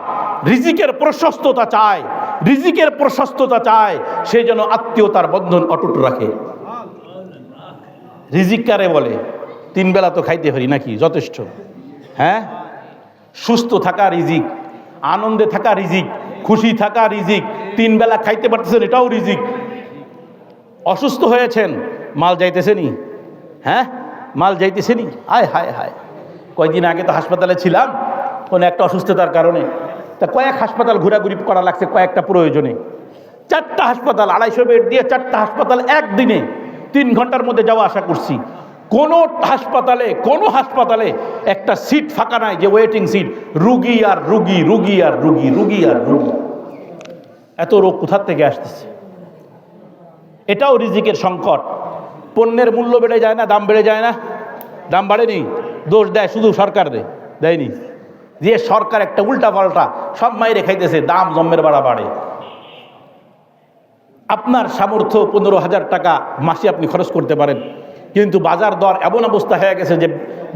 রিজিকের প্রশস্ততা চায়, সে যেন আত্মীয়তার বন্ধন অটুট রাখে। রিজিক কারে বলে? 3 বেলা তো খাইতে পারি নাকি, যথেষ্ট। হ্যাঁ, সুস্থ থাকা রিজিক, আনন্দে থাকা রিজিক, খুশি থাকা রিজিক, 3 বেলা খাইতে পারতেছেন, এটাও রিজিক। অসুস্থ হয়েছেন, মাল যাইতেছে নি? হ্যাঁ, মাল যাইতেছে নি? হায় হায় হায়, কয়েকদিন আগে তো হাসপাতালে ছিলাম কোনো একটা অসুস্থতার কারণে, তা কয়েক হাসপাতাল ঘোরাঘুরি করা লাগছে কয়েকটা প্রয়োজনে। 4টা হাসপাতাল, 250 বেড দিয়ে 4টা হাসপাতাল একদিনে 3 ঘন্টার মধ্যে যাওয়া আসা করছি। কোনো হাসপাতালে একটা সিট ফাঁকা নাই যে ওয়েটিং সিট, রুগী আর রুগী, রুগী আর রুগী, রুগী আর রুগী। এত রোগ কোথার থেকে আসতেছে? এটাও রিজিকের সংকট। পণ্যের মূল্য বেড়ে যায় না, দাম বেড়ে যায় না? দাম বাড়েনি, দোষ দেয় শুধু সরকার, দেয়নি। যে সরকার একটা উল্টা পাল্টা সব মাইরে খাইতেছে, দাম জম্মের বাড়া বাড়ে। আপনার সামর্থ্য 15,000 টাকা মাসে আপনি খরচ করতে পারেন, কিন্তু বাজার দর এমন অবস্থা হয়ে গেছে যে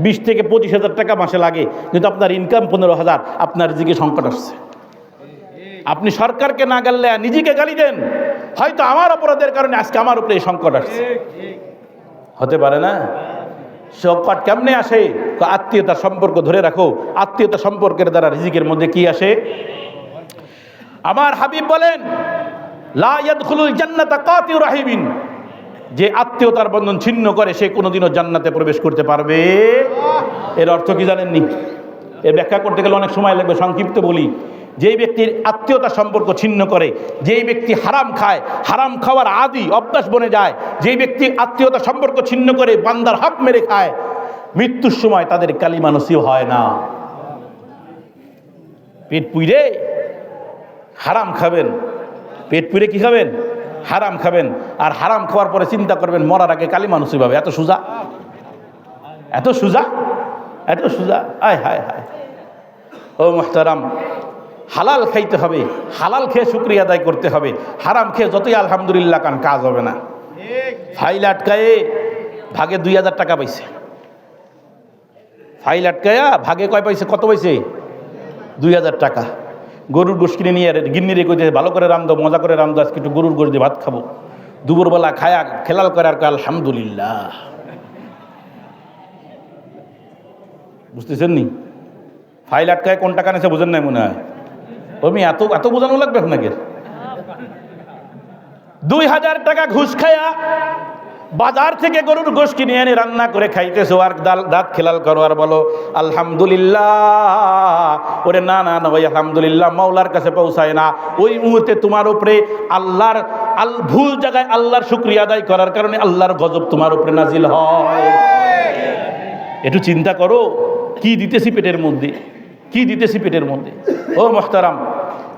20 থেকে 25,000 টাকা মাসে লাগে, কিন্তু আপনার ইনকাম 15,000, আপনার রিজিকে সংকট আসছে। আপনি সরকারকে না গাললে নিজেকে গালি দেন, হয়তো আমার অপরাধের কারণে আজকে আমার উপরে এই সংকট আসছে। হতে পারে না? সংকট কেমনে আসে? আত্মীয়তার সম্পর্ক ধরে রাখো। আত্মীয়তা সম্পর্কের দ্বারা রিজিকের মধ্যে কি আসে? আমার হাবিব বলেন, লা ইয়াদখুলুল জান্নাতা কাতিউ রাহিমিন। যে আত্মীয়তার বন্ধন ছিন্ন করে সে কোনোদিনও জান্নাতে প্রবেশ করতে পারবে। এর অর্থ কি জানেননি? এর ব্যাখ্যা করতে গেলে অনেক সময় লাগবে, সংক্ষিপ্ত বলি। যেই ব্যক্তির আত্মীয়তা সম্পর্ক ছিন্ন করে, যেই ব্যক্তি হারাম খায়, হারাম খাওয়ার আদি অভ্যাস বনে যায়, যেই ব্যক্তি আত্মীয়তা সম্পর্ক ছিন্ন করে বান্দার হক মেরে খায়, মৃত্যুর সময় তাদের কালিমা নসিব হয় না। পেট পুইরে হারাম খাবেন, পেট পুইরে কি খাবেন? হারাম খাবেন। আর হারাম খাওয়ার পরে চিন্তা করবেন মরার আগে কালিমা নসিব হবে। এত সোজা, এত সোজা, এত সোজা। আয় হায় হায়। ও মুহতারাম, হালাল খাইতে হবে, হালাল খেয়ে শুকরিয়া আদায় করতে হবে। হারাম খেয়ে যতই আলহামদুলিল্লাহ কান, কাজ হবে না। ফাইল আটকায়ে ভাগে 2,000 টাকা পাইছে, ফাইল আটকায়া ভাগে কয় পাইছে? কত পাইছে? 2,000 টাকা। গরুর গোশ কিনে নিয়ে গিন্নিরে কইতে, ভালো করে রান্ধো, মজা করে রান্ধো, আজকে একটু গরুর গোশ দিয়ে ভাত খাবো। দুপুরবেলা খায়া খেলাল করে আর কয় আলহামদুলিল্লাহ। বুঝতেছেন নি? ফাইল আটকায় কোন টাকা নিয়েছে বুঝেন নাই মনে হয়? আমি এত বোঝানো লাগবে আপনাকে? 2,000 টাকা ঘুষ খায়া বাজার থেকে গরুর গোশ কিনে এনে রান্না করে খাইতেছো, আর দাঁত খেলাল করো আর বলো আলহামদুলিল্লাহ। ওরে না না না, ওই আলহামদুলিল্লাহ মাওলার কাছে পৌঁছায় না। ওই মুহূর্তে তোমার উপরে আল্লাহর ভুল জায়গায় আল্লাহর শুকরিয়া আদায় করার কারণে আল্লাহর গজব তোমার উপরে নাজিল হয়। একটু চিন্তা করো, কি দিতেছি পেটের মধ্যে, কি দিতেছি পেটের মধ্যে। ও মুহতারাম,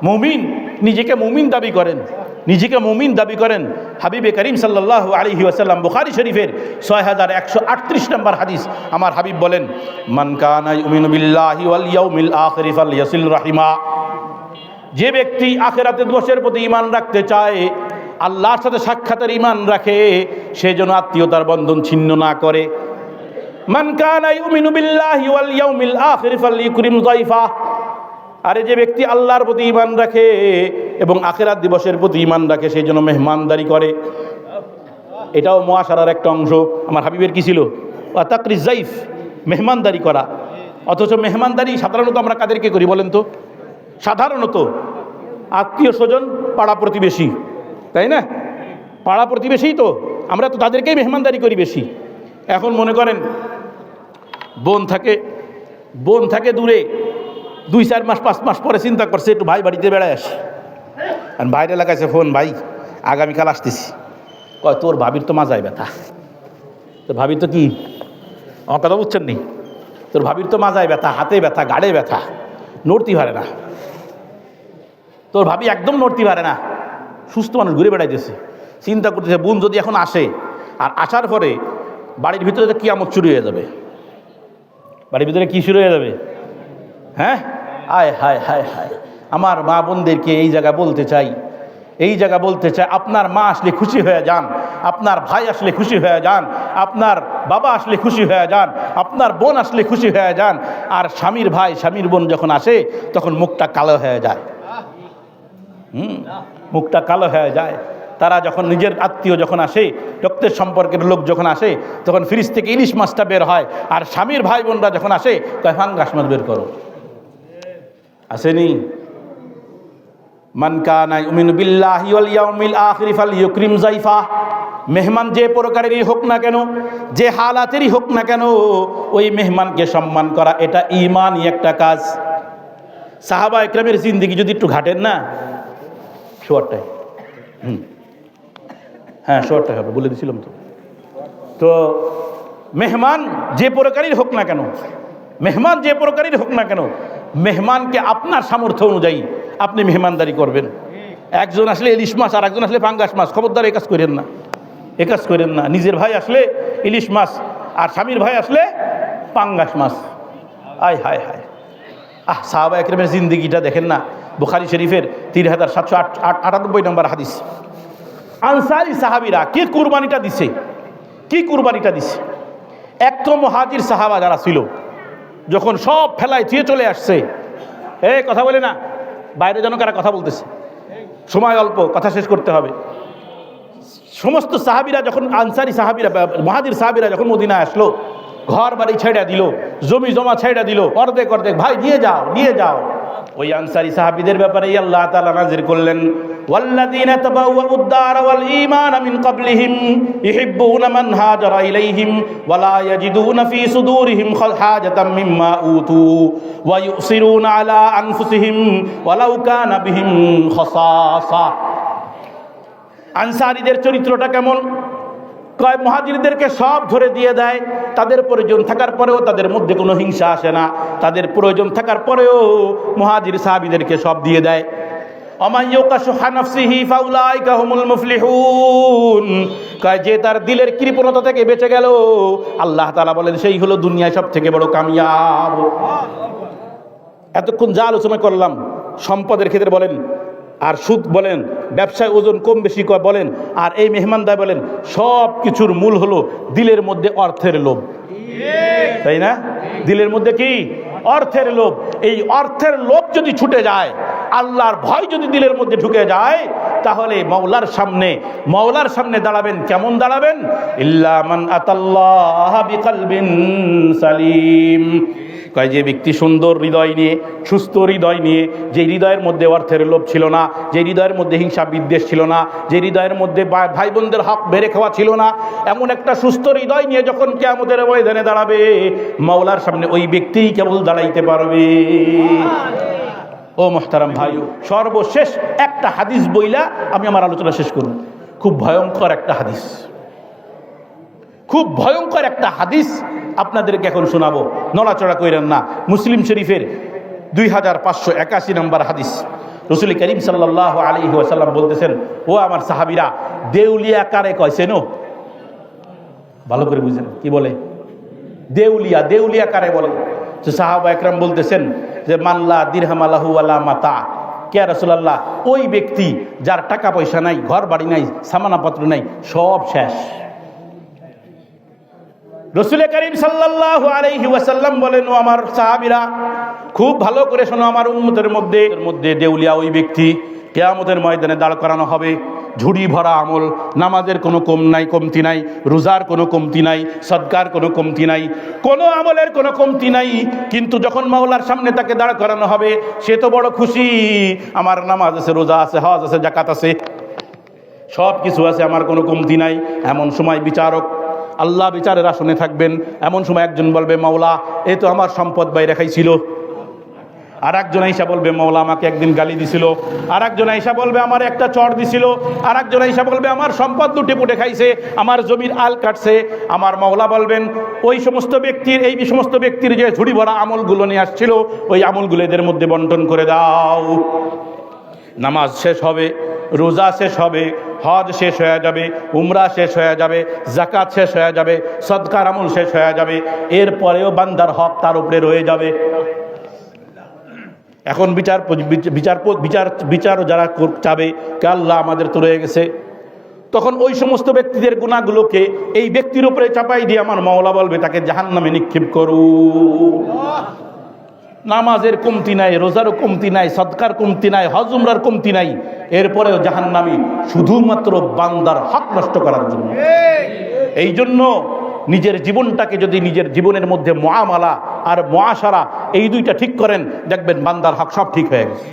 মুমিন নিজেকে মুমিন দাবি করেন, নিজেকে মুমিন দাবি করেন। হাবিবে করিম সাল্লাল্লাহু আলাইহি ওয়াসাল্লাম বুখারী শরীফের 6138 নম্বর হাদিস, আমার হাবিব বলেন, মান কানা ইউমিনু বিল্লাহি ওয়াল ইয়াউমিল আখির ফালইয়াসিল রাহিমা। যে ব্যক্তি আখিরাতের দিবসের প্রতি ঈমান রাখতে চায়, আল্লাহর সাথে সাক্ষাতের ঈমান রাখে, সে যেন আত্মীয়তার বন্ধন ছিন্ন না করে। মান কানা ইউমিনু বিল্লাহি ওয়াল ইয়াউমিল আখির ফালইকরিম যায়ফা। আরে যে ব্যক্তি আল্লাহর প্রতি ঈমান রাখে এবং আখিরাত দিবসের প্রতি ঈমান রাখে, সেই জন্য মেহমানদারি করে। এটাও মুআশারার একটা অংশ। আমার হাবিবের কি ছিল? ওয়া তাকরিজ যায়ফ, মেহমানদারি করা। অথচ মেহমানদারি সাধারণত আমরা কাদেরকে করি বলেন তো? সাধারণত আত্মীয় স্বজন, পাড়া প্রতিবেশী, তাই না? পাড়া প্রতিবেশী তো, আমরা তো তাদেরকেই মেহমানদারি করি বেশি। এখন মনে করেন বোন থাকে দূরে, 2-4 মাস 5 মাস পরে চিন্তা করছে একটু ভাই বাড়িতে বেড়ায় আসি, আর ভাইয়ের লাগাইছে ফোন, ভাই আগামীকাল আসতেছি। কয় তোর ভাবির তো মাজায় ব্যথা, তোর ভাবির তো কি, আমার কথা বুঝছেন নি? তোর ভাবির তো মাজায় ব্যথা, হাতে ব্যথা, গাড়ে ব্যথা, নড়তে পারে না। তোর ভাবি একদম নড়তে পারে না, সুস্থ মানুষ ঘুরে বেড়াইতেছে। চিন্তা করতেছে বোন যদি এখন আসে, আর আসার পরে বাড়ির ভিতরে তো কিয়ামত শুরু হয়ে যাবে। বাড়ির ভিতরে কি শুরু হয়ে যাবে? হ্যাঁ, আয় হায় হায় হায়। আমার মা বোনদেরকে এই জায়গা বলতে চাই, আপনার মা আসলে খুশি হয়ে যান, আপনার ভাই আসলে খুশি হয়ে যান, আপনার বাবা আসলে খুশি হয়ে যান, আপনার বোন আসলে খুশি হয়ে যান। আর স্বামীর ভাই স্বামীর বোন যখন আসে তখন মুখটা কালো হয়ে যায়। মুখটা কালো হয়ে যায়। তারা যখন নিজের আত্মীয় যখন আসে, রক্তের সম্পর্কের লোক যখন আসে, তখন ফ্রিজ থেকে ইলিশ মাছটা বের হয়। আর স্বামীর ভাই বোনরা যখন আসে কয় ফাঙ্গাস মাছ বের করো। আসেনি? মান কানা ইউমিনু বিল্লাহি ওয়াল ইয়াউমিল আখির ফালইউকরিম যায়ফা। মেহমান যে প্রকারেরই হোক না কেন, যে হালাতেরই হোক না কেন, ওই মেহমানকে সম্মান করা এটা ঈমানই একটা কাজ। সাহাবা একরামের জিন্দেগি যদি একটু ঘাটেন না, শোয়ারটাই হ্যাঁ শোয়ারটাই হবে বলে দিছিলাম তো। তো মেহমান যে প্রকারেরই হোক না কেন, মেহমান যে প্রকারেরই হোক না কেন, মেহমানকে আপনার সামর্থ্য অনুযায়ী আপনি মেহমানদারি করবেন। একজন আসলে ইলিশ মাছ আর একজন আসলে পাঙ্গাস মাছ, খবরদার এই কাজ করেন না, এ কাজ করেন না। নিজের ভাই আসলে ইলিশ মাছ আর স্বামীর ভাই আসলে পাঙ্গাস মাছ। আয় হায় হায়, সাহাবা একরামের জিন্দেগিটা দেখেন না। বুখারী শরীফের 3798 নম্বর হাদিস। আনসারি সাহাবীরা কি কুরবানিটা দিছে, কি কুরবানিটা দিছে। এক তো মুহাজির সাহাবা যারা ছিল, যখন সব ফেলায় থিয়ে চলে আসছে, কথা বলে না, বাইরে যেন কারা কথা বলতেছে, সময় অল্প, কথা শেষ করতে হবে। সমস্ত সাহাবীরা যখন, আনসারি সাহাবীরা, মুহাজির সাহাবীরা যখন মদিনায় আসলো, ঘর বাড়ি ছেড়ে দিল, জমি জমা ছেড়ে দিল, অর্ধেক অর্ধেক, ভাই নিয়ে যাও নিয়ে যাও। ওই আনসারি সাহাবীদের ব্যাপারে আল্লাহ তাআলা নাযিল করলেন, ওয়াল্লাযীনা তাবাওয়াউদ দারা ওয়াল ঈমানা মিন ক্বাবলিহিম ইউহিব্বুনা মান হাজারা ইলাইহিম ওয়া লা ইয়াজিদুনা ফি সুদুরিহিম হাজাতাম মিম্মা উতু ওয়া ইউসিরুনা আলা আনফুসিহিম ওয়ালাউ কানা বিহিম খাসাসা। আনসারীদের চরিত্রটা কেমন? কয় মুহাজিরদেরকে সব ধরে দিয়ে দেয়, তাদের প্রয়োজন থাকার পরেও তাদের মধ্যে কোনো হিংসা আসে না, তাদের প্রয়োজন থাকার পরেও মুহাজির সাহাবীদেরকে সব দিয়ে দেয়। ওমান ইয়াকাশুহা নাফসিহি ফাউলাইকা হুমুল মুফলিহুন। কয় যে তার দিলের কৃপণতা থেকে বেঁচে গেল, আল্লাহ তাআলা বলেন সেই হলো দুনিয়ায় সবথেকে বড় কামিয়াব। এতক্ষণ যা আলোচনা করলাম, সম্পদের ক্ষেত্রে বলেন, আর সুদ বলেন, ব্যবসায় ওজন কম বেশি বলেন, আর এই মেহমানদারি বলেন, সব কিছুর মূল হলো দিলের মধ্যে অর্থের লোভ, তাই না? দিলের মধ্যে কি? অর্থের লোভ। এই অর্থের লোভ যদি ছুটে যায়, আল্লাহর ভয় যদি দিলের মধ্যে ঢুকে যায়, তাহলে মাওলার সামনে দাঁড়াবেন। কেমন দাঁড়াবেন? ইল্লা মান আতাল্লাহ বিকলবিন সালিম। কয় যে ব্যক্তি সুন্দর হৃদয় নিয়ে, সুস্থ হৃদয় নিয়ে, যে হৃদয়ের মধ্যে অর্থের লোভ ছিল না, যে হৃদয়ের মধ্যে হিংসা বিদ্বেষ ছিল না, যে হৃদয়ের মধ্যে ভাই বোনদের হক বেড়ে খাওয়া ছিল না, এমন একটা সুস্থ হৃদয় নিয়ে যখন কিয়ামতের ময়দানে দাঁড়াবে, মাওলার সামনে ওই ব্যক্তিই কেবল দাঁড়াইতে পারবে। ও মুহতারাম ভাই, সর্বশেষ একটা হাদিস বইলা আমি আমার আলোচনা শেষ করব। খুব ভয়ঙ্কর একটা হাদিস, খুব ভয়ঙ্কর একটা হাদিস আপনাদেরকে এখন শোনাবো, নড়াচড়া কইরেন না। মুসলিম শরীফের 2581 নম্বর হাদিস। রাসূল করিম সাল্লাল্লাহু আলাইহি ওয়াসাল্লাম বলতেছেন, ও আমার সাহাবীরা, দেউলিয়া কারে কয় চেনো? ভালো করে বুঝেন কি বলে দেউলিয়া। দেউলিয়া কারে বলে? তো সাহাবা একরাম বলতেছেন যে মাল্লা দিরহাম লাহু ওয়ালা মাতা। কে রাসূলুল্লাহ? ওই ব্যক্তি যার টাকা পয়সা নাই, ঘর বাড়ি নাই, সামানাপত্র নাই, সব শেষ। রাসূল করিম সাল্লাল্লাহু আলাইহি ওয়াসাল্লাম বলেন, ও আমার সাহাবীরা, খুব ভালো করে শোনো, আমার উম্মতের মধ্যে দেউলিয়া ওই ব্যক্তি, কিয়ামতের ময়দানে দাঁড় করানো হবে। ঝুড়ি ভরা আমল, নামাজের কোনো কমতি নাই, রোজার কোনো কমতি নাই, সদকার কোনো কমতি নাই, কোনো আমলের কোনো কমতি নাই। কিন্তু যখন মাওলার সামনে তাকে দাঁড় করানো হবে, সে তো বড় খুশি, আমার নামাজ আছে, রোজা আছে, হজ আছে, যাকাত আছে, সব কিছু আছে, আমার কোনো কমতি নাই। এমন সময় বিচারক, আল্লাহ বিচারের আসনে থাকবেন। এমন সময় একজন বলবে, মাওলা, এ তো আমার সম্পদ বাইরে খাইছিল। আর একজন আইসা বলবে, মাওলা, আমাকে একদিন গালি দিছিল। আর একজন আইসা বলবে, আমার একটা চড় দিছিল। আর একজন আইসা বলবে, আমার সম্পদ লুটে পুটে খাইছে, আমার জমির আল কাটছে। আমার মাওলা বলবেন, ওই সমস্ত ব্যক্তির যে ঝুড়ি ভরা আমলগুলো নিয়ে আসছিল, ওই আমলগুলো এদের মধ্যে বন্টন করে দাও। নামাজ শেষ হবে, রোজা শেষ হবে, হজ শেষ হয়ে যাবে, উমরা শেষ হয়ে যাবে, যাকাত শেষ হয়ে যাবে, সদকার আমল শেষ হয়ে যাবে, এরপরেও বান্দার হক তার উপরে রয়ে যাবে। এখন বিচার যারা চাবে, কে আল্লাহ আমাদের তো রয়ে গেছে, তখন ওই সমস্ত ব্যক্তিদের গুনাহগুলোকে এই ব্যক্তির উপরে চাপাই দিয়ে আমার মাওলা বলবে তাকে জাহান্নামে নিক্ষেপ করো। নামাজের কমতি নাই, রোজারও কমতি নাই, সদকার কমতি নাই, হজ উমরার কমতি নাই, এরপরেও জাহান্নামী শুধুমাত্র বান্দার হক নষ্ট করার জন্য। এই জন্য নিজের জীবনটাকে যদি নিজের জীবনের মধ্যে মুআমালা আর মুআশারা এই দুইটা ঠিক করেন, দেখবেন বান্দার হক সব ঠিক হয়ে গেছে।